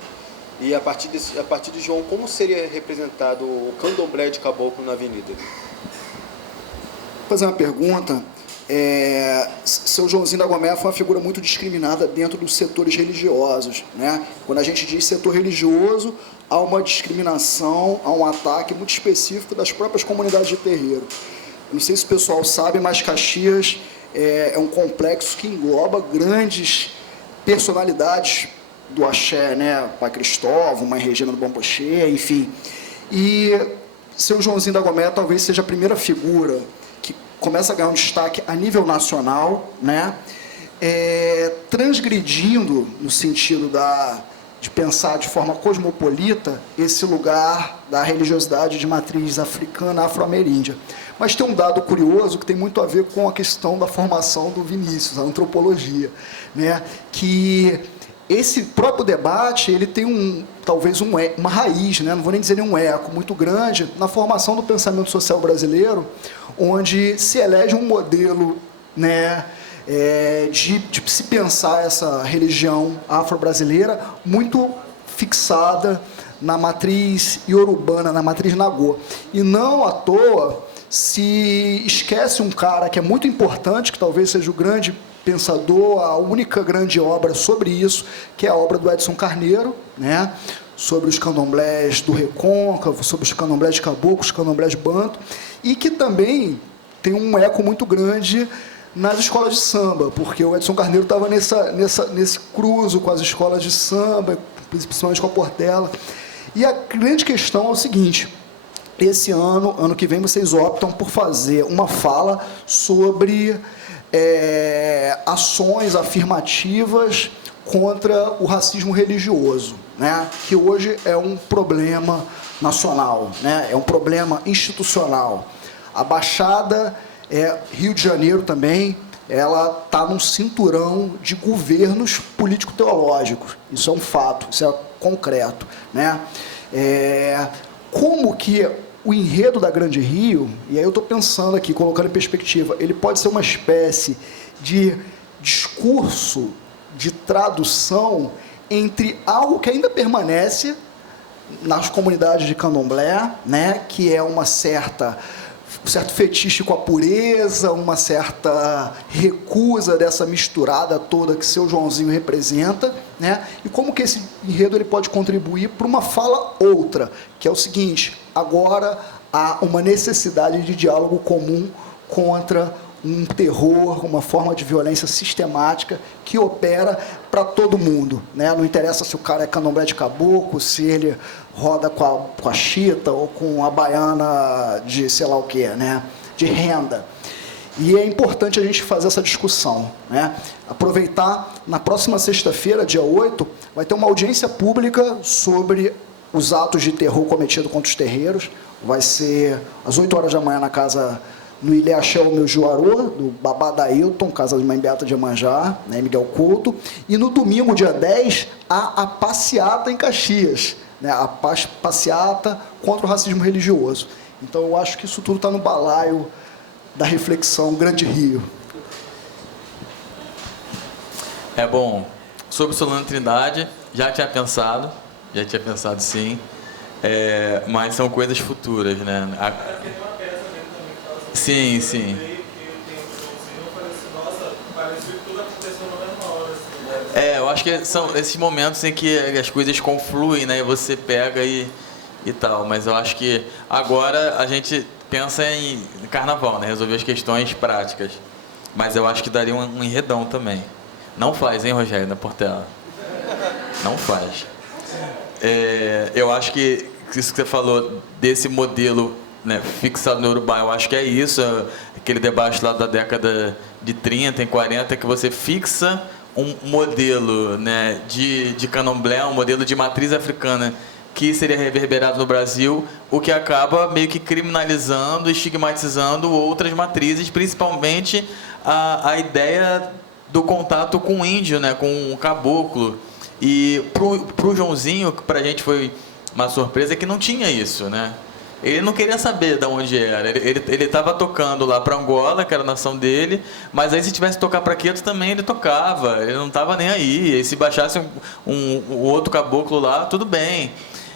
E a partir de João, como seria representado o candomblé de caboclo na avenida? Vou fazer uma pergunta. Seu Joãozinho da Goméia foi uma figura muito discriminada dentro dos setores religiosos, né? Quando a gente diz setor religioso, há uma discriminação, há um ataque muito específico das próprias comunidades de terreiro. Não sei se o pessoal sabe, mas Caxias é um complexo que engloba grandes personalidades do axé, né? Pai Cristóvão, Mãe Regina do Bambochê, enfim. E seu Joãozinho da Goméia talvez seja a primeira figura que começa a ganhar um destaque a nível nacional, né? Transgredindo, no sentido de pensar de forma cosmopolita, esse lugar da religiosidade de matriz africana, afro-ameríndia. Mas tem um dado curioso que tem muito a ver com a questão da formação do Vinícius, a antropologia, né? Que esse próprio debate, ele tem talvez uma raiz, né? Não vou nem dizer nenhum eco muito grande, na formação do pensamento social brasileiro, onde se elege um modelo, né, de se pensar essa religião afro-brasileira muito fixada na matriz iorubana, na matriz nagô. E não à toa se esquece um cara que é muito importante, que talvez seja o grande pensador, a única grande obra sobre isso, que é a obra do Edson Carneiro, né? Sobre os candomblés do Recôncavo, sobre os candomblés de Caboclo, os candomblés de Banto, e que também tem um eco muito grande nas escolas de samba, porque o Edson Carneiro estava nesse cruzo com as escolas de samba, principalmente com a Portela. E a grande questão é o seguinte: esse ano que vem, vocês optam por fazer uma fala sobre ações afirmativas contra o racismo religioso, né? Que hoje é um problema nacional, né? É um problema institucional. A Baixada, Rio de Janeiro também, ela está num cinturão de governos político-teológicos. Isso é um fato, isso é concreto, né? Como que o enredo da Grande Rio, e aí eu estou pensando aqui, colocando em perspectiva, ele pode ser uma espécie de discurso, de tradução entre algo que ainda permanece nas comunidades de candomblé, né, que é um certo fetiche com a pureza, uma certa recusa dessa misturada toda que seu Joãozinho representa, né? E como que esse enredo ele pode contribuir para uma fala outra, que é o seguinte: agora há uma necessidade de diálogo comum contra um terror, uma forma de violência sistemática que opera para todo mundo, né? Não interessa se o cara é candomblé de caboclo, se ele roda com a chita ou com a baiana de sei lá o que, né? De renda. E é importante a gente fazer essa discussão, né? Aproveitar, na próxima sexta-feira, dia 8, vai ter uma audiência pública sobre os atos de terror cometidos contra os terreiros. Vai ser às 8 horas da manhã na casa, no Ilê Axé, o meu Juarô, do Babá Dailton, casa de Mãe Beata de Iemanjá, né, Miguel Couto. E no domingo, dia 10, há a passeata em Caxias, né, a passeata contra o racismo religioso. Então, eu acho que isso tudo está no balaio da reflexão Grande Rio. Bom, sobre Solano Trindade, já tinha pensado sim, mas são coisas futuras, né? Sim. Eu acho que são esses momentos em que as coisas confluem, né? E você pega e tal. Mas eu acho que agora a gente pensa em carnaval, né? Resolver as questões práticas. Mas eu acho que daria um enredão também. Não faz, hein, Rogério, da Portela? Não faz. Eu acho que isso que você falou desse modelo, né, fixado no Urubá, eu acho que é isso, aquele debate lá da década de 30 e 40, que você fixa um modelo, né, de candomblé, um modelo de matriz africana que seria reverberado no Brasil, o que acaba meio que criminalizando, estigmatizando outras matrizes, principalmente a ideia do contato com o índio, né, com o caboclo. E pro Joãozinho, que pra gente foi uma surpresa, que não tinha isso, né? Ele não queria saber de onde era. Ele estava tocando lá para Angola, que era a nação dele, mas aí se tivesse que tocar para Queto também ele tocava. Ele não estava nem aí. E se baixasse um outro caboclo lá, tudo bem.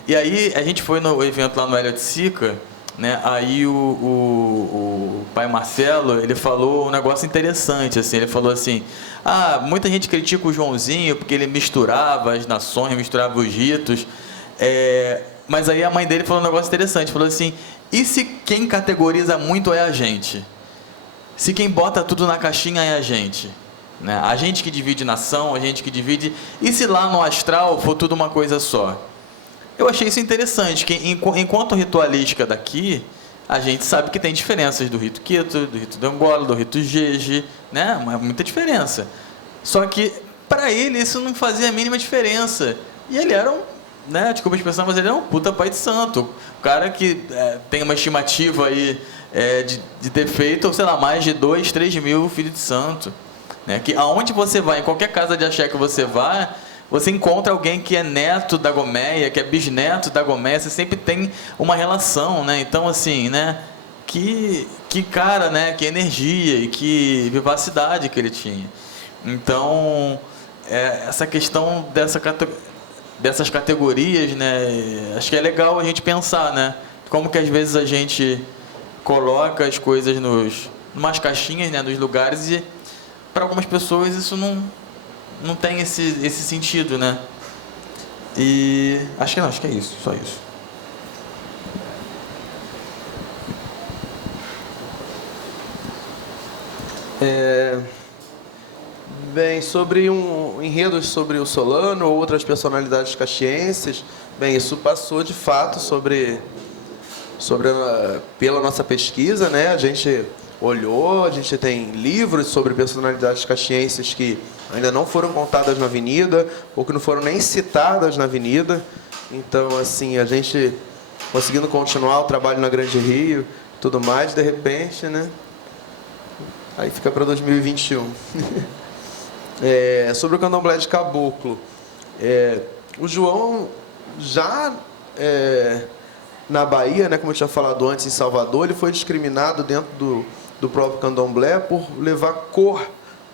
E aí a gente foi no evento lá no Hélio de Sica, né? Aí o pai Marcelo, ele falou um negócio interessante, assim. Ele falou assim: muita gente critica o Joãozinho porque ele misturava as nações, misturava os ritos. Mas aí a mãe dele falou um negócio interessante, falou assim: e se quem categoriza muito é a gente? Se quem bota tudo na caixinha é a gente? Né? A gente que divide nação, a gente que divide... E se lá no astral for tudo uma coisa só? Eu achei isso interessante, que enquanto ritualística daqui, a gente sabe que tem diferenças do rito Queto, do rito de Angola, do rito Jeje, né? Muita diferença. Só que, para ele, isso não fazia a mínima diferença. E ele era né, desculpa a expressão, mas ele é um puta pai de santo. O cara que tem uma estimativa aí de ter feito, sei lá, mais de 2, 3 mil filhos de santo. Né? Que aonde você vai, em qualquer casa de axé que você vá, você encontra alguém que é neto da Gomeia, que é bisneto da Gomeia, você sempre tem uma relação, né? Então, assim, né? Que cara, né? Que energia e que vivacidade que ele tinha. Então, essa questão dessas categorias, né? Acho que é legal a gente pensar, né? Como que às vezes a gente coloca as coisas numas caixinhas, né? Nos lugares, e para algumas pessoas isso não tem esse sentido, né? E acho que é isso, só isso. Bem, sobre enredos sobre o Solano ou outras personalidades caxienses, bem, isso passou de fato pela nossa pesquisa, né? A gente olhou, a gente tem livros sobre personalidades caxienses que ainda não foram contadas na Avenida ou que não foram nem citadas na Avenida. Então, assim, a gente conseguindo continuar o trabalho na Grande Rio, tudo mais, de repente, né? Aí fica para 2021. Sobre o candomblé de caboclo, o João já na Bahia, né, como eu tinha falado antes, em Salvador, ele foi discriminado dentro do próprio candomblé por levar cor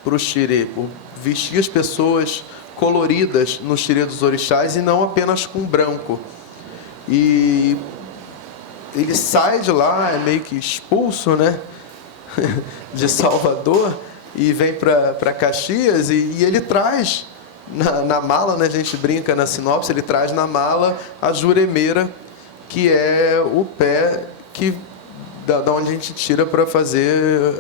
para o xirê, por vestir as pessoas coloridas no xirê dos orixás e não apenas com branco. E ele sai de lá, é meio que expulso, né, de Salvador, e vem para Caxias, e ele traz na mala, né, a gente brinca na sinopse, ele traz na mala a juremeira, que é o pé da onde a gente tira para fazer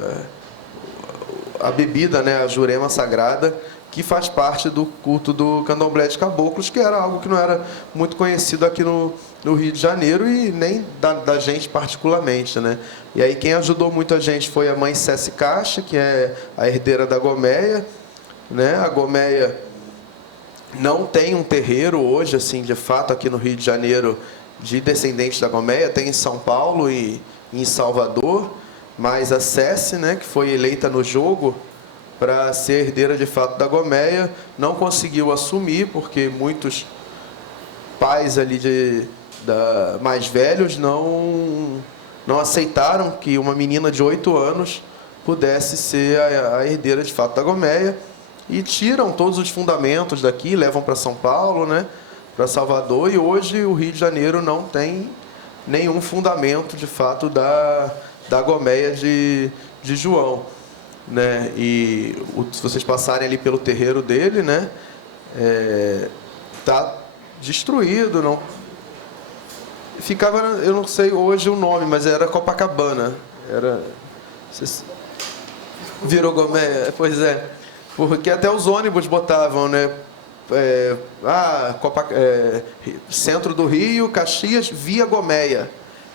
a bebida, né, a jurema sagrada, que faz parte do culto do candomblé de caboclos, que era algo que não era muito conhecido aqui no Rio de Janeiro e nem da gente particularmente, né? E aí quem ajudou muito a gente foi a mãe Céci Caixa, que é a herdeira da Gomeia, né? A Gomeia não tem um terreiro hoje, assim, de fato, aqui no Rio de Janeiro, de descendentes da Gomeia, tem em São Paulo e em Salvador, mas a Céci, né, que foi eleita no jogo para ser herdeira de fato da Gomeia, não conseguiu assumir, porque muitos pais ali mais velhos não aceitaram que uma menina de 8 anos pudesse ser a herdeira de fato da Gomeia, e tiram todos os fundamentos daqui, levam para São Paulo, né, para Salvador, e hoje o Rio de Janeiro não tem nenhum fundamento de fato da Gomeia de João. Né? E se vocês passarem ali pelo terreiro dele, né, tá destruído, não ficava, eu não sei hoje o nome, mas era Copacabana, virou Gomeia, pois é, porque até os ônibus botavam, né, centro do Rio, Caxias, via Gomeia.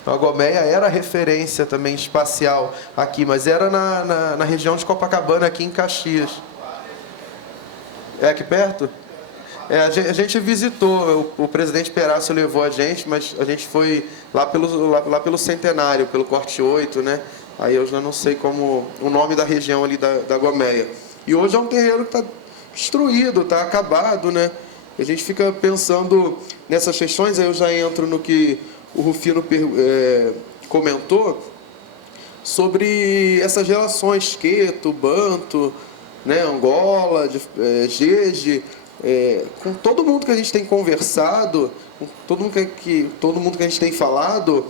A Gomeia era a referência também espacial aqui, mas era na região de Copacabana, aqui em Caxias. É aqui perto? A gente visitou, o presidente Perácio levou a gente, mas a gente foi lá pelo Centenário, pelo Corte 8, né? Aí eu já não sei como o nome da região ali da Gomeia. E hoje é um terreiro que está destruído, está acabado, né? A gente fica pensando nessas questões, aí eu já entro no que o Rufino comentou sobre essas relações Queto, Banto, né, Angola, Jeje, com todo mundo que a gente tem conversado, com todo mundo que a gente tem falado,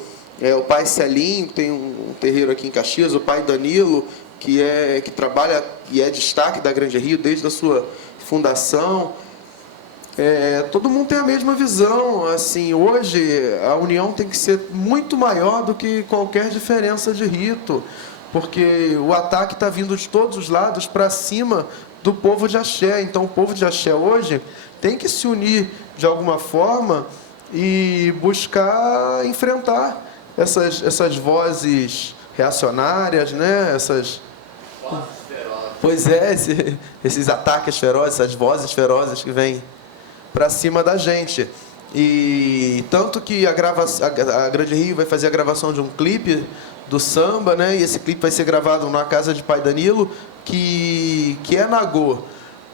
o pai Celinho, que tem um terreiro aqui em Caxias, o pai Danilo, que trabalha e é destaque da Grande Rio desde a sua fundação. Todo mundo tem a mesma visão. Assim, hoje a união tem que ser muito maior do que qualquer diferença de rito, porque o ataque está vindo de todos os lados para cima do povo de Axé. Então, o povo de Axé hoje tem que se unir de alguma forma e buscar enfrentar essas vozes reacionárias, né? Esses ataques ferozes, essas vozes ferozes que vêm para cima da gente. E tanto que a Grande Rio vai fazer a gravação de um clipe do samba, né? E esse clipe vai ser gravado na casa de pai Danilo, que é Nagô.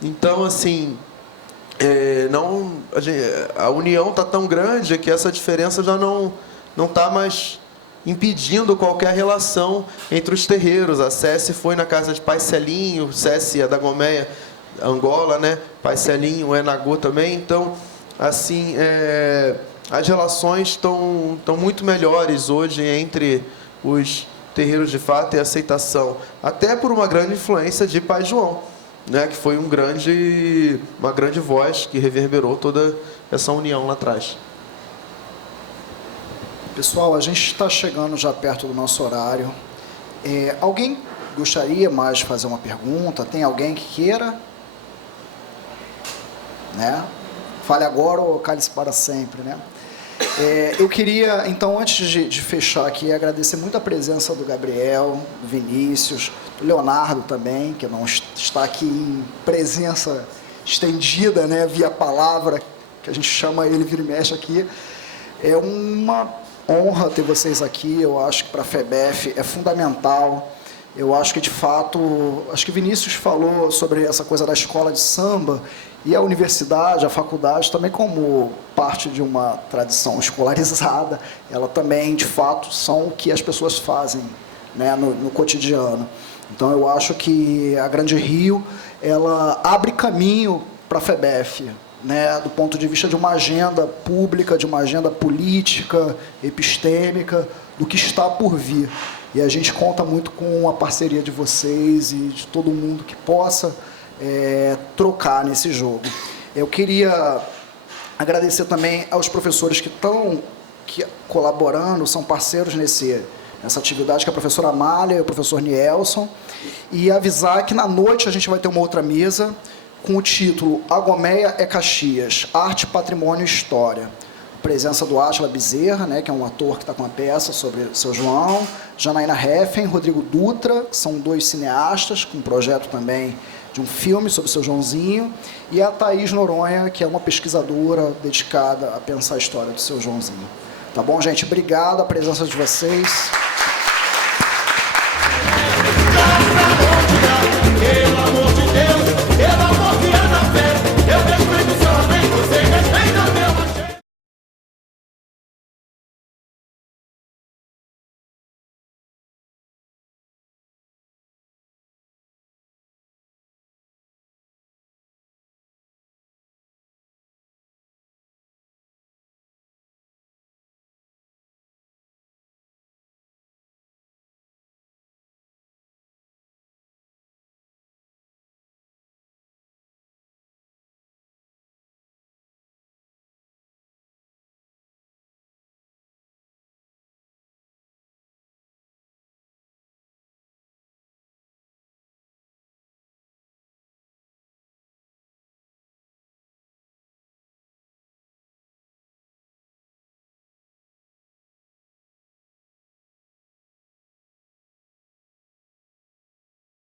Então, assim, a união está tão grande que essa diferença já não está mais impedindo qualquer relação entre os terreiros. A Céci foi na casa de pai Celinho, Céci é da Goméia, Angola, né? Pai Celinho é Nagô também. Então, assim, as relações estão muito melhores hoje entre os terreiros de fato e aceitação, até por uma grande influência de pai João, né? Que foi uma grande voz que reverberou toda essa união lá atrás. Pessoal, a gente está chegando já perto do nosso horário. Alguém gostaria mais de fazer uma pergunta? Tem alguém que queira? Né? Fale agora ou cale-se para sempre, né? Eu queria, então, antes de fechar aqui, agradecer muito a presença do Gabriel, do Vinícius, do Leonardo também, que não está aqui em presença estendida, né, via palavra, que a gente chama ele, vira e mexe aqui. É uma honra ter vocês aqui. Eu acho que para a FEBEF é fundamental. Eu acho que, de fato, acho que Vinícius falou sobre essa coisa da escola de samba, e a universidade, a faculdade, também como parte de uma tradição escolarizada, ela também, de fato, são o que as pessoas fazem, né, no cotidiano. Então, eu acho que a Grande Rio, ela abre caminho para a FEBEF, né, do ponto de vista de uma agenda pública, de uma agenda política, epistêmica, do que está por vir. E a gente conta muito com a parceria de vocês e de todo mundo que possa trocar nesse jogo. Eu queria agradecer também aos professores que estão colaborando, são parceiros nessa atividade, que é a professora Amália e o professor Nielson, e avisar que na noite a gente vai ter uma outra mesa com o título A Goméia é Caxias, Arte, Patrimônio e História. Presença do Átila Bezerra, né, que é um ator que está com a peça sobre o Seu João, Janaína Heffen, Rodrigo Dutra, que são 2 cineastas, com um projeto também de um filme sobre o Seu Joãozinho, e a Thaís Noronha, que é uma pesquisadora dedicada a pensar a história do Seu Joãozinho. Tá bom, gente? Obrigado a presença de vocês.